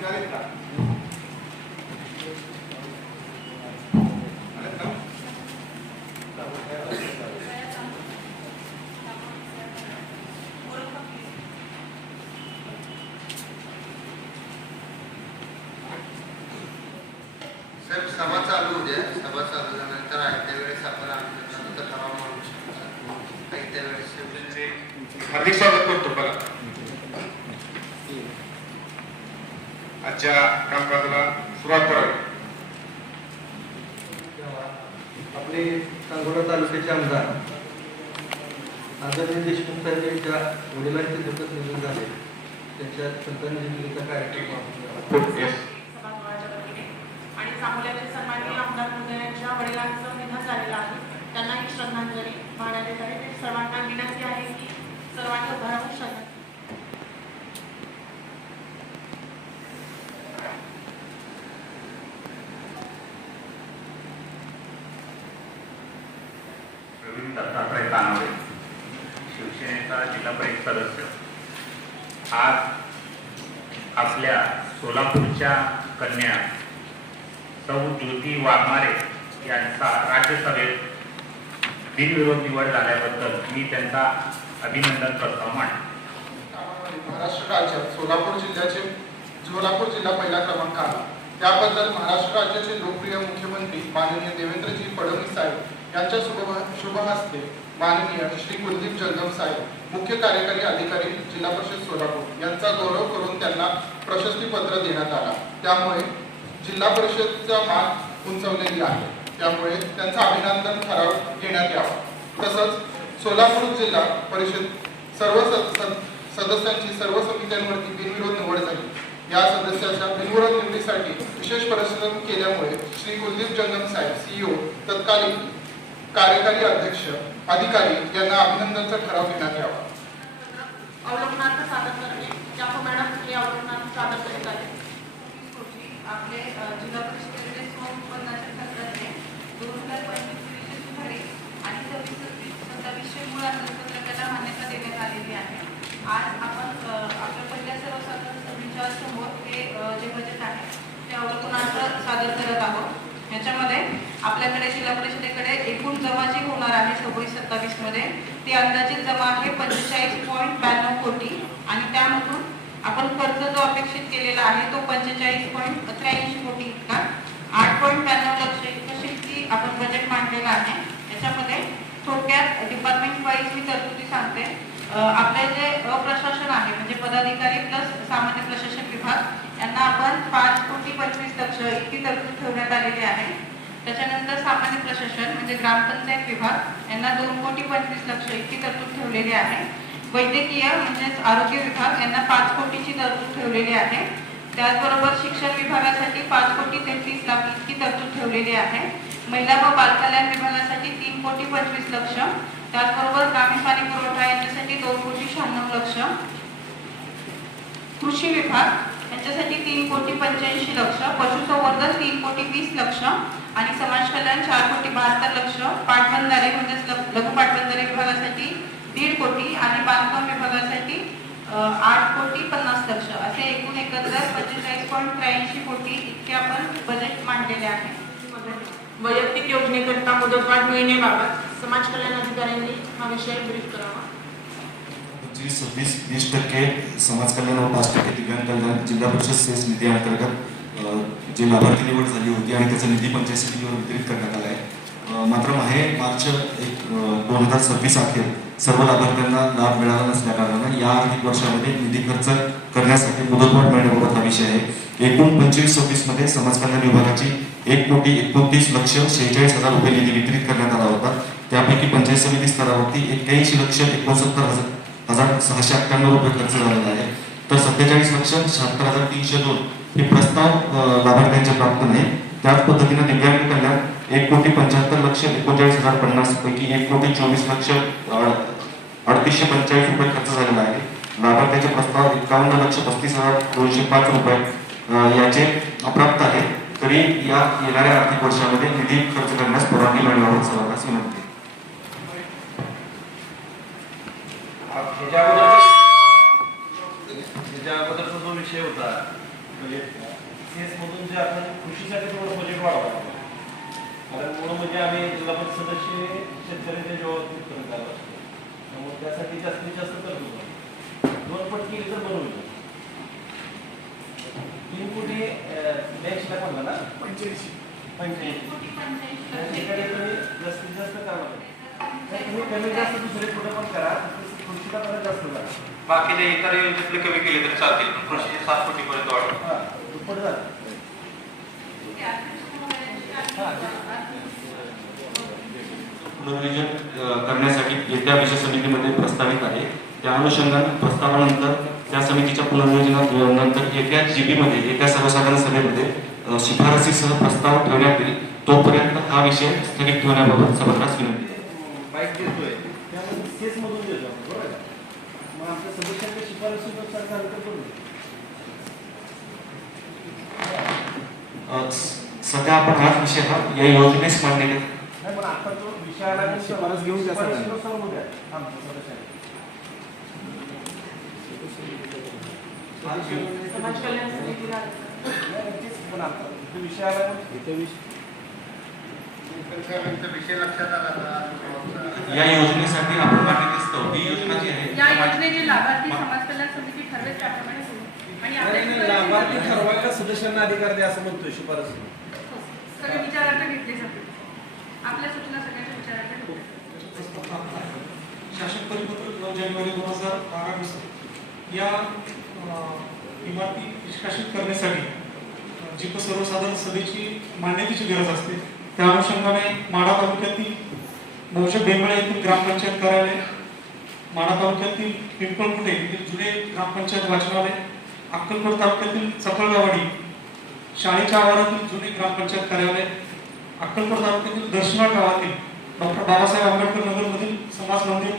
साहेब सभा चालू होऊ द्या. सभा चालू झाल्यानंतर त्या वेळेस आपण आमच्या ठराव मांडू शकतो. काही त्यावेळेस हार्दिक स्वागत करतो. बघा आजच्या कामकाजाला सुरुवात करावी. आपले सांगोला तालुक्याचे आमदार आदरणीय देशमुख साहेब यांच्या वडिलांचे दुःखद निधन झाले. त्यांच्या श्रद्धांजलीचा कार्यक्रम आणि सांगोल्याचे सन्माननीय आमदार महोदयांच्या वडिलांचं निधन झालेलं आहे. त्यांनाही श्रद्धांजली वाहण्यात येत आहे. सर्वांना विनंती आहे की सर्वांनी उभं राहून श्रद्धांजली. प्रवीण दत्तात्रय कानवडे, शिवसेनेचा जिल्हा परिषद सदस्य, आज आपल्या सोलापूरच्या कन्या सौ ज्योती वाघमारे यांचा राज्यसभेत बिनविरोध निवड झाल्याबद्दल मी त्यांचा अभिनंदन प्रस्ताव मांडतो. महाराष्ट्र राज्यात सोलापूर जिल्हा पहिला क्रमांक आला. त्याबद्दल महाराष्ट्र राज्याचे लोकप्रिय मुख्यमंत्री माननीय देवेंद्रजी फडणवीस साहेब यांच्या शुभ हस्ते माननीय श्री कुलदीप जंगम साहेब, मुख्य कार्यकारी अधिकारी जिल्हा परिषद सोलापूर यांचा गौरव करून त्यांना प्रशस्तीपत्र देण्यात आला. त्यामुळे जिल्हा परिषदचा मान उंचावलेली आहे. त्यामुळे त्यांचा अभिनंदन ठराव घेण्यात यावा. तसंच सोलापूर जिल्हा परिषद सर्व सदस्यांची सर्व समित्यांवरती बिनविरोध निवड झाली. या सदस्याच्या बिनविरोध निवडीसाठी विशेष परिश्रम केल्यामुळे श्री कुलदीप जंगम साहेब CEO, तत्कालीन कार्यकारी अध्यक्ष अधिकारी यांना अभिनंदनचा ठराव घेण्यात यावा. अवलोकनार्थ सादर करणे. जाफर मॅडम हे अवलोकनार्थ सादर करीत आहेत. आपले जिल्हा परिषदेचे स्वउत्पन्नाच्या खर्चाचे 2025 सुधारित आणि 26-27 मूळ अर्थसंकल्पाला मान्यता देण्यात आलेली आहे. आज आपण आपल्या पहिल्या सर्वसाधारण सभेच्या समोर हे जे बजेट आहे ते अवलोकनार्थ सादर करत आहोत. याच्यामध्ये आपल्याकडे जिल्हा परिषदेकडे एकूण जमा जी होणार आहे 26-27 मध्ये ती अंदाजित जमा आहे 45.92 कोटी आणि त्यामधून आपण खर्च जो अपेक्षित केलेला आहे तो 45.83 कोटी इतका 8.92 लक्ष इतका शेती आपण बजेट मांडलेला आहे. याच्यामध्ये थोडक्यात डिपार्टमेंट वाईज मी तरतुदी सांगते. आपले जे अप्रशासन आहे म्हणजे पदाधिकारी प्लस सामान्य प्रशासन विभाग यांना आपण 5.25 लक्ष इतकी तरतूद ठेवण्यात आलेली आहे. त्याच्यानंतर सामान्य प्रशासन म्हणजे ग्रामपंचायत विभाग यांना 2.25 लक्ष इतकी तरतूद ठेवलेली आहे. वैद्यकीय म्हणजेच आरोग्य विभाग यांना 5 कोटीची तरतूद ठेवलेली आहे. त्याचबरोबर शिक्षण विभागासाठी 5.33 लाख इतकी तरतूद ठेवलेली आहे. महिला व बालकल्याण विभागासाठी 3.25 लक्ष. त्याचबरोबर ग्रामीण पाणी पुरवठा यांच्यासाठी 2.96 लक्ष. कृषी विभाग यांच्यासाठी 3.85 लक्ष. पशुसंवर्धन 3.20 लक्ष आणि समाज कल्याण 4.72 लक्ष. पाटबंधारे म्हणजेच लघु पाटबंधारे विभागासाठी 1.5 कोटी आणि बांधकाम विभागासाठी 8.50 लक्ष असे एकूण एकत्र 45.83 कोटी इतके आपण बजेट मांडलेले आहे. वैयक्तिक योजनेकरिता मुदतवाढ मिळण्याबाबत समाज कल्याण अधिकाऱ्यांनी हा विषय ब्रीफ करावा. 25-20% समाज कल्याण व 5% दिव्यांग कल्याण जिल्हा परिषद सेस निधी अंतर्गत जे लाभार्थी निवड झाली होती आणि त्याचा निधी पंचायत समितीवर वितरित करण्यात आला आहे. मात्र मार्च 2026 अखेर सर्व लाभार्थ्यांना लाभ मिळाला नसल्या कारणाने या आर्थिक वर्षामध्ये निधी खर्च करण्यासाठी मुदतवाढ मिळण्याबाबत हा विषय आहे. एकूण 25-26 मध्ये समाज कल्याण विभागाची 1,29,46,000 रुपये निधी वितरित करण्यात आला होता. त्यापैकी पंचायत समिती स्तरावरती 81,69,698 रुपये खर्च झालेला आहे. तर 47,76,302 हे प्रस्ताव लाभार्थ्यांचे प्राप्त नाही. त्याच पद्धतीने दिव्यांग कल्याण 1,75,39,49 पैकी 1,24,38,45 रुपये खर्च झालेला आहे. लाभार्थ्याचे प्रस्ताव 51,35,205 रुपये याचे अप्राप्त आहे. तरी या येणाऱ्या आर्थिक वर्षामध्ये निधी खर्च करण्यास परवानगी मिळण्याबाबत सर्वांनाच विनंती. त्याच्या अगोदरचा जो विषय होता बजेट सेसमधून जे आपण कृषीसाठी थोडं बजेट वाढवलं कारण मूळ म्हणजे आम्ही जिल्हा परिषद सदस्य शेतकऱ्यांच्या जीवावर करत आलो त्यामुळे त्यासाठी जास्तीत जास्त करतो 2 पट केली तर बरोबर 3 कोटी 82 लाख म्हणला ना 85 त्याच्याकडे तुम्ही जास्तीत जास्त करा तुम्ही कमी जास्त दुसरे कुठे पण करा कृषीला परत जास्त करा बाकीचे इतर योजनेतले कमी केले तर चालतील पण कृषीचे 7 कोटीपर्यंत वाढवा. हां दुप्पट झालं पुनर्विजन करण्यासाठी येत्या विषय समितीमध्ये प्रस्तावित आहे. त्या अनुषंगाने प्रस्तावानंतर त्या समितीच्या पुनर्विजनानंतर येत्या GB मध्ये येत्या सर्वसाधारण सभेमध्ये शिफारसीसह प्रस्ताव ठेवण्यात येईल. तोपर्यंत हा विषय स्थगित ठेवण्याबाबत सभागृहास विनंती. बाईक देतोय त्यामध्ये केसमधून देतो बरोबर आहे मग आमच्या सदस्यांच्या शिफारसीनुसार झालं तर करू सध्या आपण हाच विषय या योजनेस मान्य केला नाही पण आता तो विषयाला शिफारस घेऊन शिफारसीनुसार उद्या आमच्या सदस्यांना समाज कल्याण समितीला पण आता तो विषयाला विषय लक्षात आला का? या योजनेसाठी आपण मान्यतेस्तव ही योजना जी आहे या योजनेचे लाभार्थी समाज कल्याण समिती ठरवेल त्याप्रमाणे होईल आणि आपल्या लाभार्थी ठरवायला सदस्यांना अधिकार द्या असं म्हणतोय शिफारस सगळे विचारार्थ घेतले जातील आपल्या सूचना सगळ्यांच्या विचारार्थ घेतल्या शासन परिपत्रक 9 जानेवारी 2012 नुसार या इमारती निष्कासित करण्यासाठी जी सर्वसाधारण सभेची मान्यतेची गरज असते त्या अनुषंगाने माढा तालुक्यातील मौजे बेंबळे येथील ग्रामपंचायत कार्यालय, माढा तालुक्यातील पिंपळकुटे येथील जुने ग्रामपंचायत वाचनालय, अक्कलकोट तालुक्यातील चपळगावाडी शाळेच्या आवारातील जुने ग्रामपंचायत कार्यालय, अक्कलकोट तालुक्यातील दर्शना गावातील डॉक्टर बाबासाहेब आंबेडकर नगरमधील समाज मंदिर,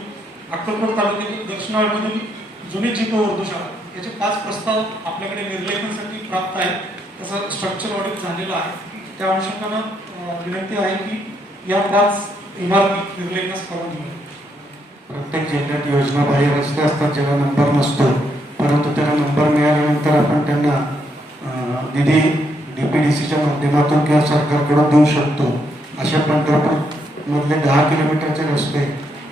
अक्कलकोट तालुक्यातील दर्शनामधील जुनी जीतो उर्दू शाळा याचे 5 प्रस्ताव आपल्याकडे निर्लेखनासाठी प्राप्त आहेत. त्याचा स्ट्रक्चर ऑडिट झालेला आहे. त्या अनुषंगानं विनंती आहे की या 5 इमारती निर्लेखनास परवानगी मिळेल. प्रत्येक जिल्ह्यात योजना बाह्य रस्ते असतात ज्याला नंबर नसतो परंतु त्याला नंबर मिळाल्यानंतर आपण त्यांना निधी DPDCच्या माध्यमातून किंवा सरकारकडून देऊ शकतो. अशा पंढरपूर मधले 10 किलोमीटरचे रस्ते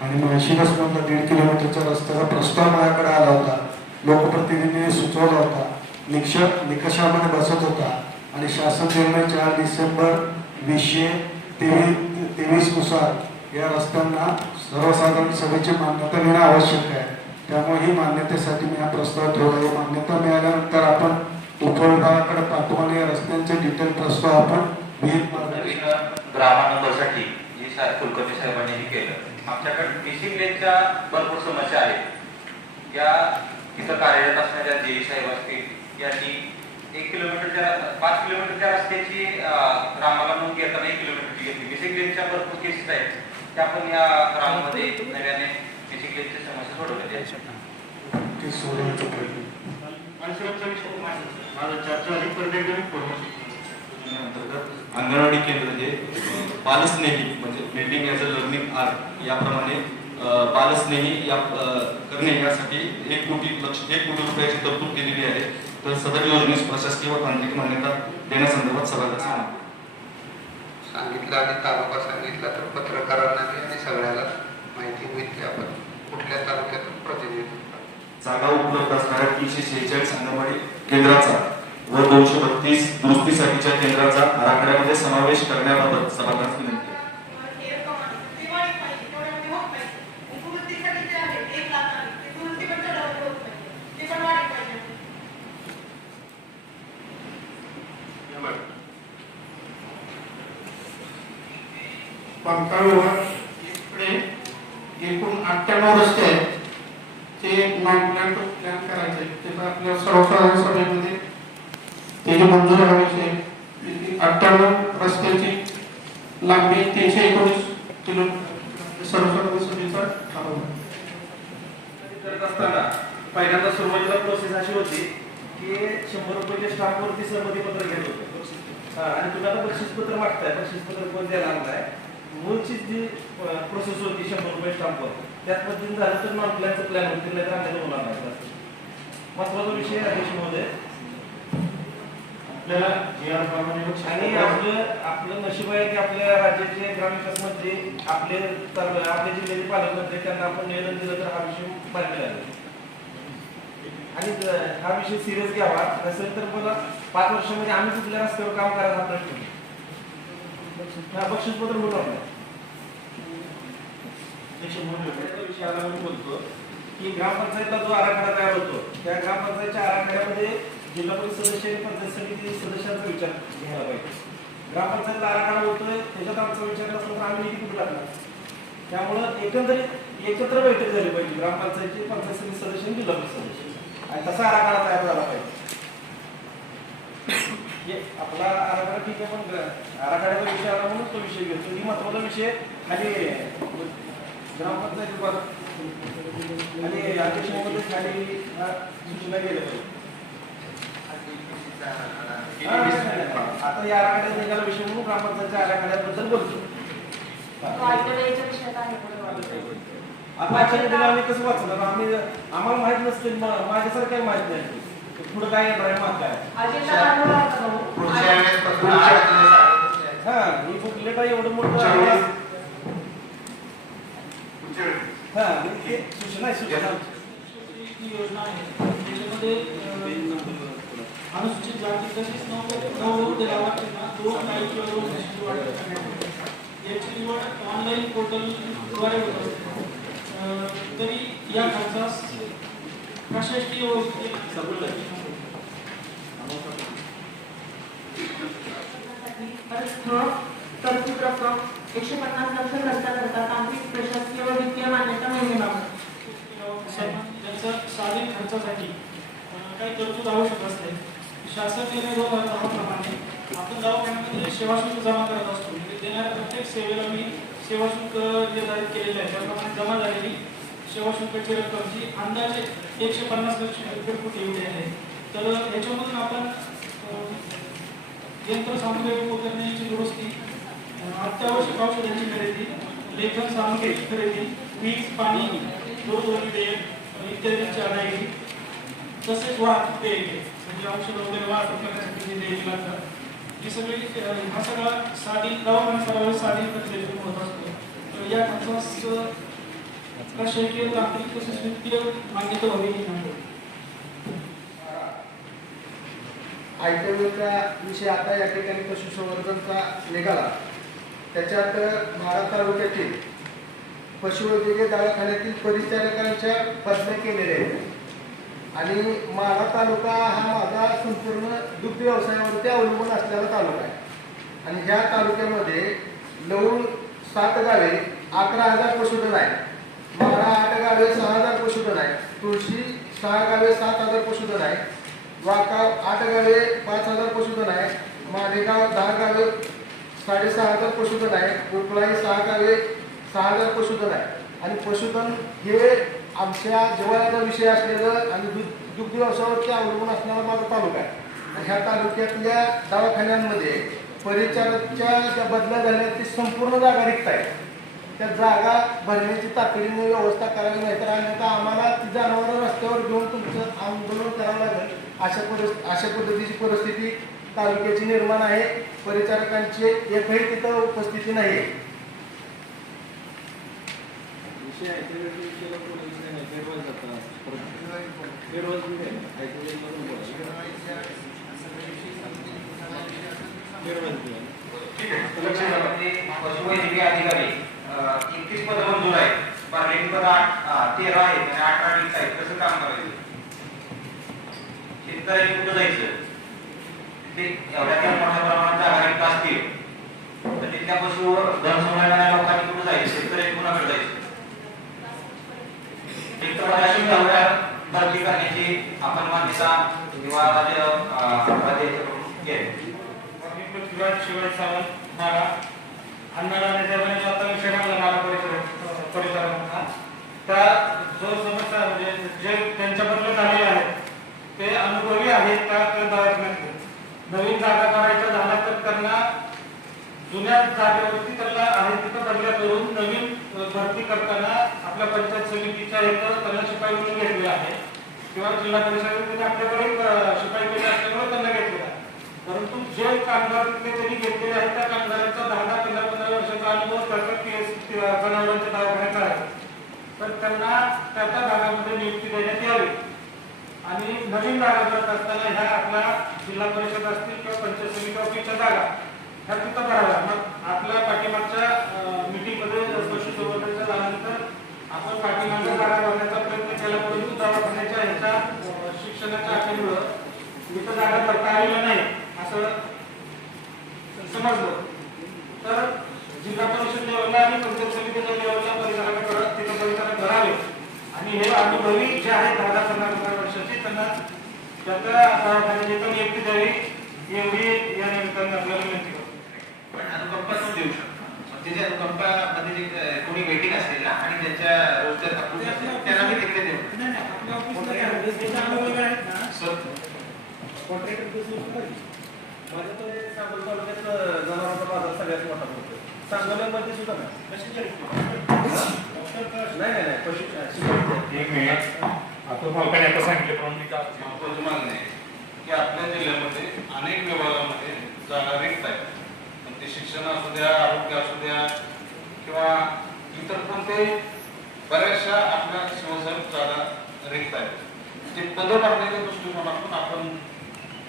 आणि माळशिरस मधला 1.5 किलोमीटरच्या रस्त्याचा प्रस्ताव माझ्याकडे आला होता. लोकप्रतिनिधींनी सुचवला होता, निकषामध्ये बसत होता आणि शासन निर्णय 4 डिसेंबर 2023 नुसार या रस्त्यांना सर्वसाधारण सभेची मान्यता घेणं आवश्यक आहे. त्यामुळे ही मान्यतेसाठी मी हा प्रस्ताव ठेवला. मान्यता मिळाल्यानंतर आपण उपविभागाकडे पाठवू आणि या रस्त्यांचे डिटेल प्रस्ताव आपण ग्रामानंदसाठी जी कुलकर्णी साहेबांनी केलं आमच्याकडे मिसिंग लेनच्या भरपूर समस्या आहेत. या तिथं कार्यरत असणाऱ्या JE साहेब असतील यांनी 1 किलोमीटरच्या 5 किलोमीटरच्या रस्त्याची ग्रामाला नोंद घेताना 1 किलोमीटरची घेतली. मिसिंग लेनच्या भरपूर केसेस आहेत त्या पण या ग्रामामध्ये नव्याने मिसिंग लेनची समस्या सोडवण्यात अंगणवाडी केंद्र हे बालस्नेही म्हणजे building as a learning art याप्रमाणे बालस्नेही या करणे यासाठी 1 कोटी रुपयाची तरतूद केलेली आहे. तर सदर योजनेस प्रशासकीय व तांत्रिक मान्यता देण्यासंदर्भात सभागृहात सांगितलं आणि तालुका सांगितला तर पत्रकारांना आणि सगळ्याला माहिती होईल की आपण कुठल्या तालुक्यातून प्रतिनिधित्व जागा उपलब्ध असणाऱ्या 346 अंगणवाडी केंद्राचा व 232 दुरुस्तीसाठीच्या केंद्राचा आराखड्यामध्ये समावेश करण्याबाबत सभागृहास विनंती. बांधकाम विभागाकडे एकूण 98 रस्ते आहेत ते नॉन प्लॅन टू प्लॅन करायचे त्याचा आपल्या सर्वसाधारण सभेमध्ये त्याची मंजुरी हवी आहे. 98 रस्त्याची लांबी 319 किलोमीटर सर्वसाधारण सभेचा ठराव करत असताना पहिल्यांदा सुरुवातीला प्रोसेस अशी होती की 100 रुपयाच्या स्टाफवरती सहमतीपत्र घेत होते आणि तुम्ही आता बक्षीसपत्र मागताय बक्षीसपत्र कोण देणार नाही. मूळची जी प्रोसेस होती 100 रुपये स्टाम्पवर त्याच पद्धतीने झालं तर नॉन प्लॅनचं प्लॅन होतील नाही तर आम्हाला होणार नाही. महत्वाचा विषय अध्यक्ष महोदय आपल्याला जी आर प्रमाणे आणि आपलं नशीब आहे की आपल्या राज्याचे ग्रामविकास मंत्री आपले जिल्ह्याचे पालकमंत्री त्यांना आपण निवेदन दिलं तर हा विषय मान्य आहे आणि हा विषय सिरियस घ्यावा नसेल तर मला 5 वर्षामध्ये आम्ही कुठल्या रस्त्यावर काम करायला प्रश्न बक्षीसपत्र होत आपल्या विषय आला म्हणून बोलतो की ग्रामपंचायतला जो आराखडा तयार होतो त्या ग्रामपंचायतच्या आराखड्यामध्ये जिल्हा परिषद सदस्य आणि पंचायत समिती सदस्यांचा विचार घ्यायला पाहिजे. ग्रामपंचायतला आराखडा होतोय त्याच्यात आमचा विचार नसला तर आम्ही निधी कुठे लागणार. त्यामुळं एकंदरीत एकत्र बैठक झाली पाहिजे ग्रामपंचायतची, पंचायत समिती सदस्य आणि जिल्हा परिषद सदस्य आणि तसा आराखडा तयार झाला पाहिजे. आपला आराखडा ठीक आहे पण आराखड्याचा विषय आला म्हणून तो विषय घेतो. ही महत्वाचा विषय खाली ग्रामपंचायत आणि अध्यक्ष महोदय खाली सूचना गेल्या पाहिजे. आता या आराखड्यात निघाला विषय म्हणून ग्रामपंचायतच्या आराखड्याबद्दल बोलतो. आता आम्ही कसं वाचणार आम्हाला माहित नसते माझ्यासारखं काही माहित नाही पुढे काय येणार आहे माहित काय मी बुकलेट आहे एवढं मोठं सूचना योजना आहे त्याच्यामध्ये अनुसूचित जाती तसेच 9 लाभार्थ्यांना 2 काही किंवा 2 वर्षाची वाढ करण्यात येते. याची निवड ऑनलाईन पोर्टलद्वारे होत असते. तरी या खर्चास प्रशासकीय तरतूद रक्कम 150 लक्ष खर्च करता तांत्रिक प्रशासकीय व वित्तीय मान्यता मिळण्याबाबत त्यांच्या साधन खर्चासाठी काही तरतूद आवश्यक असते. शासन निर्णय 2010 प्रमाणे आपण दवाखान्यामध्ये सेवा शुल्क जमा करत असतो. देणाऱ्या प्रत्येक सेवेला मी सेवा शुल्क निर्धारित केलेले आहे त्याप्रमाणे जमा झालेली सेवा शुल्काची रक्कम जी अंदाजे 150 लक्ष रुपये एवढी आहे. तर याच्यामधून आपण यंत्रसामुग्री उपकरणांची दुरुस्ती, अत्यावश्यक औषधांची खरेदी, लेखन सामग्रीची खरेदी, वीज, पाणी, दूध इत्यादींची अदायगी, तसेच वाहतूक देयके म्हणजे औषध वगैरे वाहतूक करण्यासाठी जे देयके लागतात ही सगळी हा सगळा दवाखाना सर्व साधी पद्धतीने होत असतो. तर या खर्चास प्रशासकीय तांत्रिक तसेच वित्तीय मान्यता व्हावी ही नाही. आयटमचा विषय आता या ठिकाणी पशुसंवर्धनचा निघाला. त्याच्यात माढा तालुक्यातील पशुवैद्यकीय दवाखान्यातील परिचारकांच्या बदल्या केलेल्या आहेत आणि माढा तालुका हा माझा संपूर्ण दुग्ध व्यवसायावरती अवलंबून असलेला तालुका आहे आणि ह्या तालुक्यामध्ये लवून 7 गावे 11,000 पशुधन आहे. माढा 8 गावे 6,000 पशुधन आहे. तुळशी 6 गावे 7,000 पशुधन आहे. वाकाव 8 गावे 5,000 पशुधन आहे. मालेगाव 10 गावे 6,500 पशुधन आहे. उपळाई 6 गावे 6,000 पशुधन आहे आणि पशुधन हे आमच्या जिव्हाळ्याचा विषय असलेलं आणि दुग्ध व्यवसायावरती अवलंबून असणारा माझा तालुका आहे. आणि ह्या तालुक्यातल्या दवाखान्यांमध्ये परिचारकच्या ज्या बदल्या झाल्या ती संपूर्ण जागा रिक्त आहे. त्या जागा भरण्याची तातडीने व्यवस्था करावी नाही तर अन्यथा आम्हाला ती जनावरं रस्त्यावर घेऊन तुमचं आंदोलन करावं लागेल. अशा पद्धतीची परिस्थिती तालुक्याची निर्माण आहे. परिचारकांची एकही तिथं उपस्थिती नाही आहे. पशुवैद्यकीय अधिकारी 31 पद मंजूर आहे. भरलेली पद 13 आहेत आणि 18 रिक्त आहेत. कसं काम करायचं? शेतकऱ्यांनी कुठं जायचं? ते एवढ्या मोठ्या प्रमाणात जागा रिक्त असतील तर तिथल्या पशु धन सांभाळणाऱ्या लोकांनी कुठं जायचं? शेतकऱ्यांनी कुणाकडे जायचं? रिक्त पदाची भरती करण्याची आपण मान्यता किंवा शिवाजी सावंत नारा अन्नदानाच्या आता विषय मांडला नारा परिचारकांना त्या जो समस्या म्हणजे जे त्यांच्याबद्दल झालेले आहेत ते अनुभवी आहेत त्या दवाखान्यात नवीन जागा काढायच्या झाला तर त्यांना जुन्या जागेवरती त्यांना आहे तिथं बदल्या करून नवीन भरती करताना आपल्या पंचायत समितीच्या इथं त्यांना शिपाई म्हणून घेतलेला आहे किंवा जिल्हा परिषदेने आपल्याकडे शिपाई केले असल्यामुळे त्यांना घेतलेला आहे. परंतु कामगार त्यांनी घेतलेले आहेत त्या कामगारांचा 10-15 वर्षाचा अनुभव जनावरांच्या दवाखान्यात आहे. तर त्यांना त्या भागामध्ये नियुक्ती देण्यात यावी. आणि नवीन जागा करत असताना ह्या आपल्या जिल्हा परिषद असतील किंवा पंचायत समिती ऑफिसच्या जागा ह्या तिथं कराव्या. मग आपल्या पाठीमागच्या मीटिंगमध्ये पशुसंवर्धनच्या झाल्यानंतर आपण पाठीमागच्या जागा भरण्याचा प्रयत्न केला, परंतु दवाखान्याच्या ह्याच्या शिक्षणाच्या अखेरीमुळं तिथं जागा भरता आलेल्या नाही असं समजलं. तर जिल्हा परिषद लेवलला आणि पंचायत समितीच्या लेवलला परिचारक तिथं परिचारक भरावे आणि हे अनुभवी जे आहेत 10-15 वर्षाचे त्यांना त्याच्या दवाखान्याची पण नियुक्ती द्यावी एवढी या निमित्ताने आपल्याला विनंती करतो. पण अनुकंपा तो देऊ शकतो. त्याच्या अनुकंपामध्ये जे कोणी वेटिंग असेल ना आणि त्यांच्या रोजगार अप्रूव्ह असेल त्यांना मी तिकडे देऊ. माझ्याकडे सांगोला तालुक्यात जनावरांचा बाजार सगळ्यात मोठा पडतो. सांगोल्यामध्ये सुद्धा नाही पशु एक मिनिट आपण मालकाने आता सांगितल्याप्रमाणे महत्वाचं नाही की आपल्या जिल्ह्यामध्ये अनेक विभागामध्ये जागा रिक्त आहेत. पण ते शिक्षण असू द्या, आरोग्य असू द्या किंवा इतर कोणते बऱ्याचशा आपल्या शिवसाहेब जागा रिक्त आहेत. ते पद भरण्याच्या दृष्टिकोनातून आपण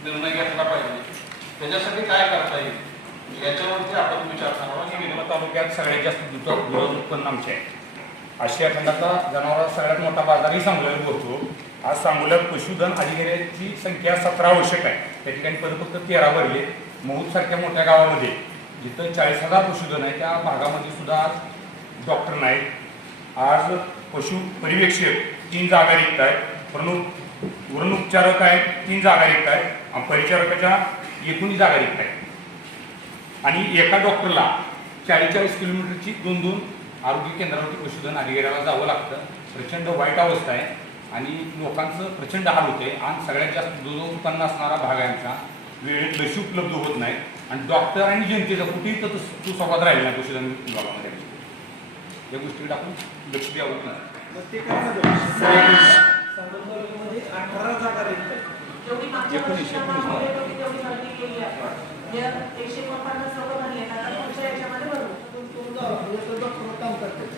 निर्णय घेतला पाहिजे. त्याच्यासाठी काय करता येईल याच्यावरती आपण विचार करावा. विनोद तालुक्यात सगळ्यात जास्त दूध उत्पन्न आमचे आहे. आशिया खंडाचा जनावरांचा सगळ्यात मोठा बाजारही सांगोल्यात भरतो. आज सांगोल्यात पशुधन अधिकाऱ्यांची संख्या 17 आवश्यक आहे. त्या ठिकाणी पद फक्त 13 भरले. महूद सारख्या मोठ्या गावामध्ये जिथं 40,000 पशुधन आहे त्या भागामध्ये सुद्धा आज डॉक्टर नाहीत. आज पशु परिवेक्षक 3 जागा रिक्त आहेत. वरणोपचारक आहेत 3 जागा रिक्त आहेत. परिचारकाच्या 19 जागा रिक्त आहेत. आणि एका डॉक्टरला 40-40 किलोमीटरची 2-2 आरोग्य केंद्रावरती पशुधन अधिकाऱ्याला जावं लागतं. प्रचंड वाईट अवस्था आहे आणि लोकांचं प्रचंड हाल होते. आणि सगळ्यात जास्त दूध उत्पन्न असणारा भाग आहे आमचा. वेळेत लशी उपलब्ध होत नाही आणि डॉक्टर आणि जनतेचा कुठेही तर सुसंवाद राहिला नाही पशुधन विभागामध्ये. या गोष्टीकडे आपण लक्ष द्यावं नाही. मध्ये 18 जागा रिक्त आहेत. जेवढी मागच्या वर्षी आम्हाला तेवढी भरती केली आहे. 149 लोक भरले आता पुढच्या याच्यामध्ये भरू. काम करतात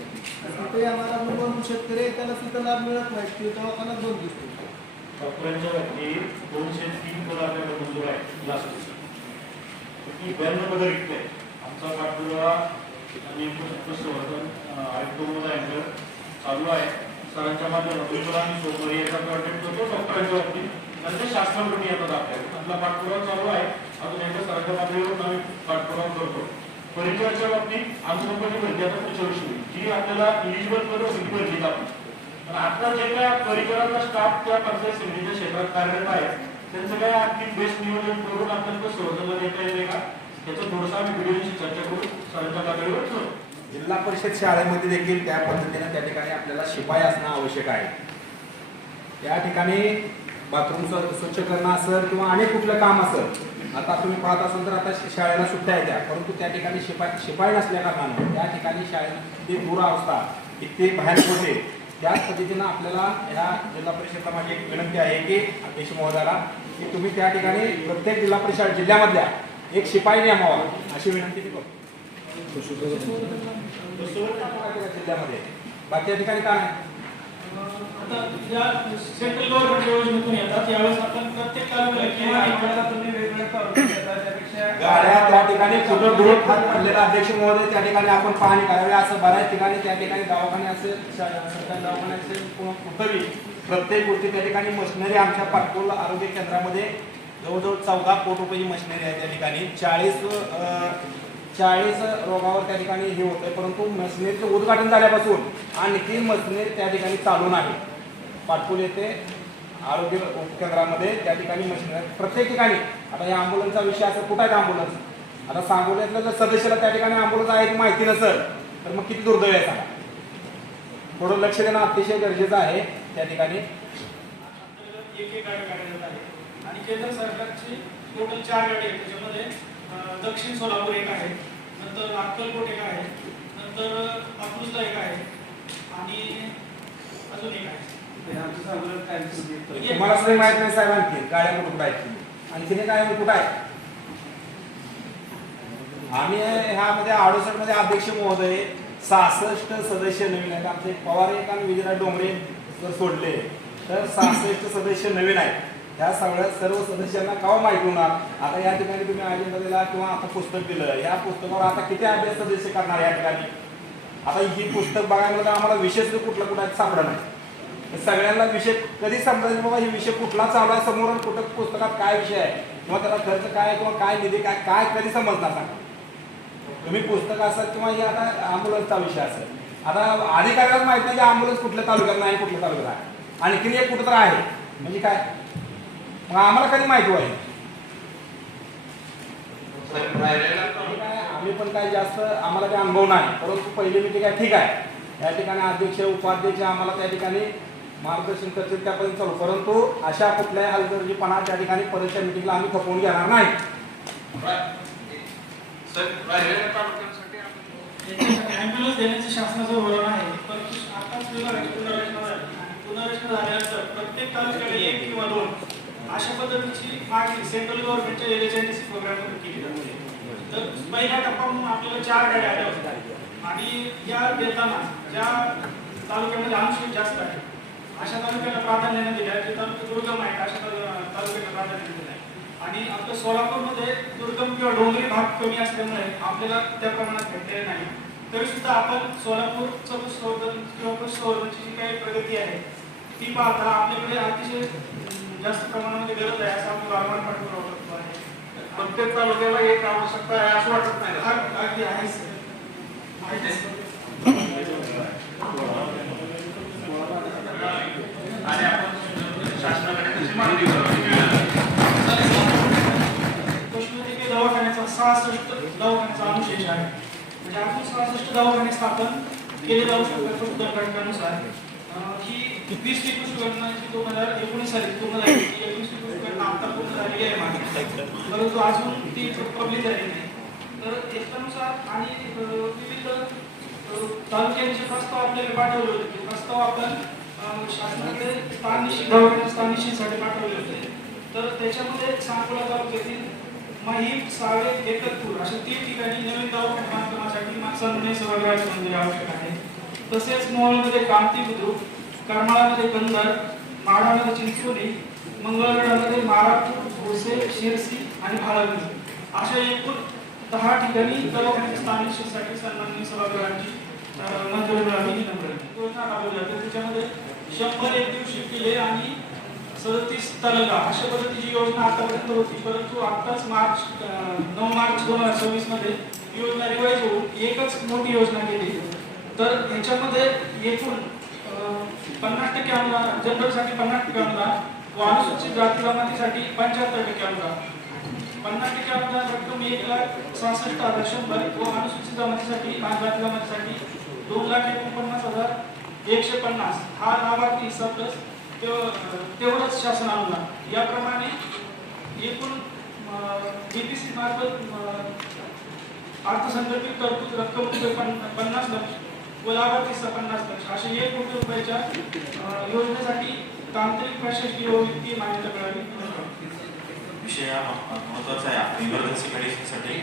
तिथे आम्हाला अनुभव शेतकरी त्याला तिथं लाभ मिळत नाही. ते दवाखाना 2 दिवस डॉक्टरांच्या बाबतीत 203 पद आपल्याकडे मंजूर आहे लास्ट वर्षी. 92 पदं रिक्त आहे. आमचा पाठपुरावा आणि पशुसंवर्धन आयुक्त चालू आहे. सरांच्या माध्यमातून आणि सोमवारी याचा कॉन्टॅक्ट करतो डॉक्टरांच्या बाबतीत. नंतर शासनाकडून येतात आपल्याला आपला पाठपुरावा चालू आहे. अजून एकदा सरांच्या माध्यमातून आम्ही पाठपुरावा करतो. परिचयाच्या बाबतीत अनुकंपाची भरती आता पुढच्या वर्षी होईल. जी आपल्याला इलिजिबल पदं भरली जातात. पण आता जे काय परिचयाचा स्टाफ त्या पंचायत समितीच्या क्षेत्रात कार्यरत आहे त्यांचं काय आणखी बेस्ट नियोजन करून आपल्याला संवर्धनला देता येते का त्याचं थोडंसं आम्ही व्हिडिओशी चर्चा करून सरांच्या पातळीवर ठेवू. जिल्हा परिषद शाळेमध्ये देखील त्या पद्धतीने त्या ठिकाणी आपल्याला शिपाई असणं आवश्यक आहे. या ठिकाणी बाथरूम स्वच्छ करणं असेल किंवा अनेक कुठलं काम असेल. आता तुम्ही पाहत असाल तर आता शाळेला सुट्ट्या येत्या, परंतु त्या ठिकाणी शिपाई नसल्या कारणानं त्या ठिकाणी शाळेची दुरावस्था इतकी भयानक होते. त्याच पद्धतीनं आपल्याला ह्या जिल्हा परिषदला माझी एक विनंती आहे की अध्यक्ष महोदयाला की तुम्ही त्या ठिकाणी प्रत्येक जिल्हा परिषद जिल्ह्यामधल्या एक शिपाई नेमावा अशी विनंती मी करतो जिल्ह्यामध्ये. बाकी या ठिकाणी काय नाही. आता ज्या सेंट्रल गव्हर्नमेंट योजनेतून येतात त्यावेळेस आपण प्रत्येक तालुक्याला तुम्ही वेगवेगळ्या तालुक्यात येतात त्यापेक्षा गाड्या त्या ठिकाणी कुठं दूर हात पडलेला अध्यक्ष महोदय त्या ठिकाणी आपण पाहणी करावी. असं बऱ्याच ठिकाणी त्या ठिकाणी दवाखाने असेल सरकारी दवाखाने असेल कुठंही प्रत्येक गोष्टी त्या ठिकाणी मशिनरी आमच्या पाटकोल आरोग्य केंद्रामध्ये जवळजवळ 14 कोटी रुपयाची मशिनरी आहे. त्या ठिकाणी 40 रोगावर त्या ठिकाणी हे होतं. परंतु मशिनरीचं उद्घाटन झाल्यापासून आणखी मशिनरी त्या ठिकाणी चालू नाही. पाटकोल येथे आरोग्य उपकेंद्रामध्ये त्या ठिकाणी मशिनरी प्रत्येक ठिकाणी. आता या अँब्युलन्सचा विषय असं कुठं आहे अँब्युलन्स. आता सांगोल्यातल्या जर सदस्याला त्या ठिकाणी अँब्युलन्स आहे माहिती नसेल तर मग किती दुर्दैव आहे सांगा. थोडं लक्ष देणं अतिशय गरजेचं आहे त्या ठिकाणी. एक गाडी कार्यरत आहे आणि केंद्र सरकारची टोटल 4 गाडी आहेत. त्याच्यामध्ये दक्षिण सोलापूर एक आहे, नंतर अक्कलकोट एक आहे, नंतर अकलूजला एक आहे आणि अजून एक आहे. तुम्हाला सगळं माहित नाही साहेब. आणखी गाड्या कुठं आहेत आणखी काय कुठं आहे आम्ही ह्यामध्ये 68 मध्ये अध्यक्ष महोदय 66 सदस्य नवीन आहेत. आमचे पवार एक आणि विजयराज डोंगरे जर सोडले तर 66 सदस्य नवीन आहेत. ह्या सगळ्या सर्व सदस्यांना केव्हा माहिती होणार? आता या ठिकाणी तुम्ही अजेंडा दिला किंवा आता पुस्तक दिलं, या पुस्तकावर आता किती अभ्यास सदस्य करणार या ठिकाणी? आता ही पुस्तक बघायला तर आम्हाला विषय कुठला कुठला सापडा नाही. सगळ्यांना विषय कधी समजायचं बाबा हे विषय कुठला चालू आहे समोर, कुठं पुस्तकात काय विषय आहे किंवा त्याला खर्च काय किंवा काय निधी काय काय कधी समजणार सांगा तुम्ही? पुस्तक असेल किंवा हे आता अँब्युलन्सचा विषय असेल, आता अधिकाऱ्याला माहिती नाही की अँब्युलन्स कुठल्या तालुक्यात नाही, कुठल्या तालुक्यात आहे, आणखीन एक कुठं तर आहे म्हणजे काय? मग आम्हाला कधी माहिती होईल? आम्ही पण काय जास्त आम्हाला काही अनुभव नाही, परंतु पहिली मिटिंग आहे ठीक आहे, या ठिकाणी अध्यक्ष उपाध्यक्ष आम्हाला त्या ठिकाणी मार्गदर्शन करतील त्यापर्यंत चालू, परंतु अशा कुठल्याही हलगर्जीपणा त्या ठिकाणी परतच्या मिटिंगला आम्ही खपवून घेणार नाही. ॲम्ब्युलन्स देण्याचं शासनाचं धोरण आहे, परंतु आताच विभागाची पुनर्रचना झाली. पुनर्रचना झाल्यानंतर प्रत्येक तालुक्याला 1 किंवा 2 अशा पद्धतीची मागणी सेंट्रल गव्हर्नमेंटच्या एजन्सी प्रोग्राममध्ये केली जाते. तर पहिला टप्पा म्हणून आपल्याला 4 गाड्या आल्या होत्या आणि या देताना ज्या तालुक्यामध्ये अनुसूचित जास्त आहे अशा तालुक्याला प्राधान्य दिले, जे तालुके दुर्गम आहेत अशा तालुक्याला प्राधान्य दिले आहे. आणि आपल्या सोलापूरमध्ये दुर्गम किंवा डोंगरी भाग कमी असल्यामुळे आपल्याला त्या प्रमाणात भेटलेले नाही. तरी सुद्धा आपण सोलापूरचं पशुसंवर्धन किंवा पशुसंवर्धनची जी काही प्रगती आहे ती पाहता आपल्याकडे अतिशय जास्त प्रमाणामध्ये गरज आहे असं आपण वारंवार पाठपुरावा करतो आहे. प्रत्येक तालुक्याला एक आवश्यकता आहे असं वाटत नाही. अगदी आहे सर. आणि आपण शासनाकडे त्याची मागणी करतो. पशुवैद्यकीय दवाखान्याचा 66 दवाखान्याचा अनुशेष आहे, म्हणजे अजून 66 दवाखाने स्थापन केले जाऊ शकतात पशुधन घटकानुसार. ही 20 टी पशुगणना 2019 साली पूर्ण झाली, 21 टी पशुगणना आता पूर्ण झालेली आहे मागे, परंतु अजून ती पब्लिक झाली नाही. तर याच्यानुसार आणि विविध तालुक्यांचे प्रस्ताव आपल्याला पाठवले होते. प्रस्ताव आपण शासनाकडे स्थानिशीसाठी पाठवले होते. तर त्याच्यामध्ये सांगोला तालुक्यातील माहीम, सावे, एकतपूर अशा 3 ठिकाणी नवीन दवाखाने बांधकामासाठी मागचा सभागृहाची मंजुरी आवश्यक आहे. तसेच मोहोळमध्ये कामती बुद्रुक, करमाळामध्ये बंदर, माढामध्ये चिंचोली, मंगळगडामध्ये मारापूर, भोसे, शिरसी आणि भाळवणी अशा एकूण 10 ठिकाणी दवाखान्याच्या स्थानिशीसाठी सन्माननीय सभागृहाची मंजुरी मिळावी ही नम्र योजना राबवली जाते. त्याच्यामध्ये 100 एकदिवस शिफ्टिले आणि 37 तालुका अशा पद्धतीची योजना आतापर्यंत होती, परंतु आताच 9 मार्च 2026 मध्ये योजना रिवाईज होऊन एकच मोठी योजना केली. तर ह्याच्यामध्ये एकूण 50% अनुदान, जनरलसाठी 50% अनुदान व अनुसूचित जाती जमातीसाठी 75% अनुदान, 50% अनुदान रक्कम 1,66,100 व अनुसूचित जमातीसाठी आणि जाती जमातीसाठी 2,49,150 हा लाभार्थी हिस्सा प्लस तेवढंच शासन अनुदान. याप्रमाणे एकूण बीपीसी मार्फत अर्थसंकल्पित तरतूद रक्कम 50 लाख व लाभार्थी हिस्सा 50 लाख अशा 1 कोटी रुपयाच्या योजनेसाठी तांत्रिक प्रशासकीय व वित्तीय मान्यता मिळावी. विषय महत्त्वाचा आहे. इमर्जन्सी मेडिसिनसाठी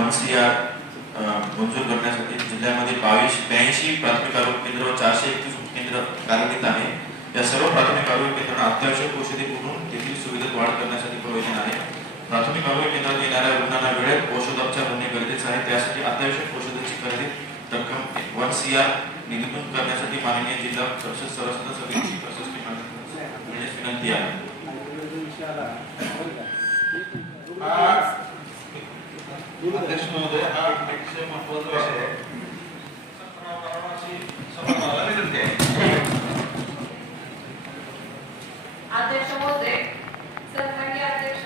1 CR मंजूर करण्यासाठी जिल्ह्यामध्ये 82 प्राथमिक आरोग्य केंद्र व 431 उपकेंद्र कार्यान्वित आहे. या सर्व प्राथमिक आरोग्य केंद्रांना अत्यावश्यक औषधे पुरवून तेथील सुविधेत वाढ करण्यासाठी प्रयोजन आहे. प्राथमिक आरोग्य केंद्रात येणाऱ्या रुग्णांना वेळेत औषधोपचार होणे गरजेचे आहे. त्यासाठी अत्यावश्यक औषधाची खरेदी रक्कम 1 CR निधीतून करण्यासाठी माननीय जिल्हा परिषद सभासद समितीची प्रशस्ती विनंती आहे. अध्यक्ष महोदय, हा अतिशय महत्त्वाचा विषय आहे. सभागृहाला विनंती आहे. अध्यक्ष महोदय, सरकारी अध्यक्ष,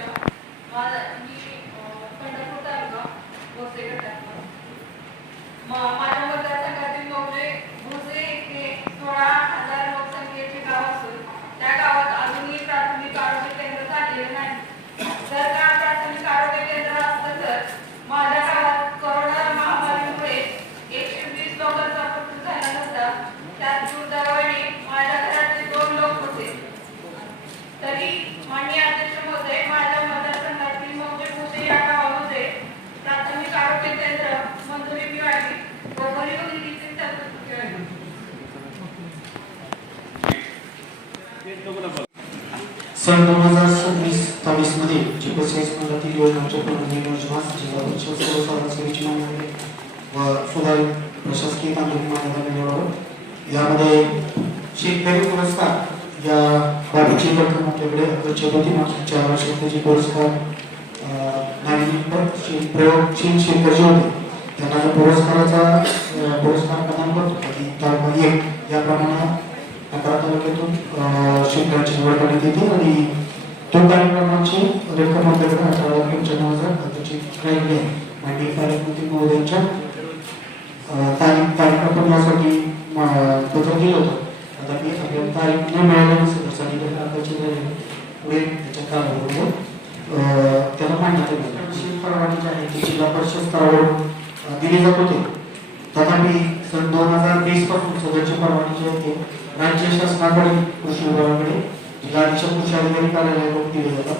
मी पंढरपूर तालुका भोसे गटातून माझ्या मतदारसंघातील मौजे भोसे येथे 16,000 लोकसंख्येचे गाव असून त्या गावात अजूनही प्राथमिक आरोग्य केंद्र झालेले नाही. जर का प्राथमिक आरोग्य केंद्र असतं तर माझ्या गावात कोरोना महामारीमुळे 120 लोकांचा मृत्यू झाला नसता. त्यात दुर्दैवाने सन 2026 मध्ये जीपीएस मंडळातील योजनांच्या पुनर्नियोजनास जिल्हा परिषद सर्वसाधारण सभेची मान्यता व सुधारित प्रशासकीय तांत्रिक मान्यता मिळाल्यावर यामध्ये शेतकरी पुरस्कार या बाबीची रक्कम आपल्याकडे अगोदरच्या 2-4 वर्षाचे पुरस्कार नाविन्यपूर्ण प्रयोगशील शेतकरी होते त्यांना पुरस्कार प्रदान करतो आणि तालुका 1 याप्रमाणे 11 तालुक्यातून शेतकऱ्यांची निवड करण्यात येते आणि तो कार्यक्रमाची रक्कम आपल्याकडे 18,95,000 घटचित राहिली आहे. माननीय कार्यमंत्री महोदयांच्या तारीख यासाठी पत्र दिलं होतं. आता मी आपल्याला तारीख न मिळाल्याने सदस्यांनी पुढे त्याच्या कालावधीवर त्याला मान्यता दिली. परवानगी जी आहे ती जिल्हा परिषद स्तरावर दिली जात होते. तथापि सन 2020 पासून सदरची परवानगी जी आहे ती राज्य शासनाकडे कृषी विभागाकडे जिल्हाधीश कृषी अधिकारी कार्यालयाकडून दिली जातात.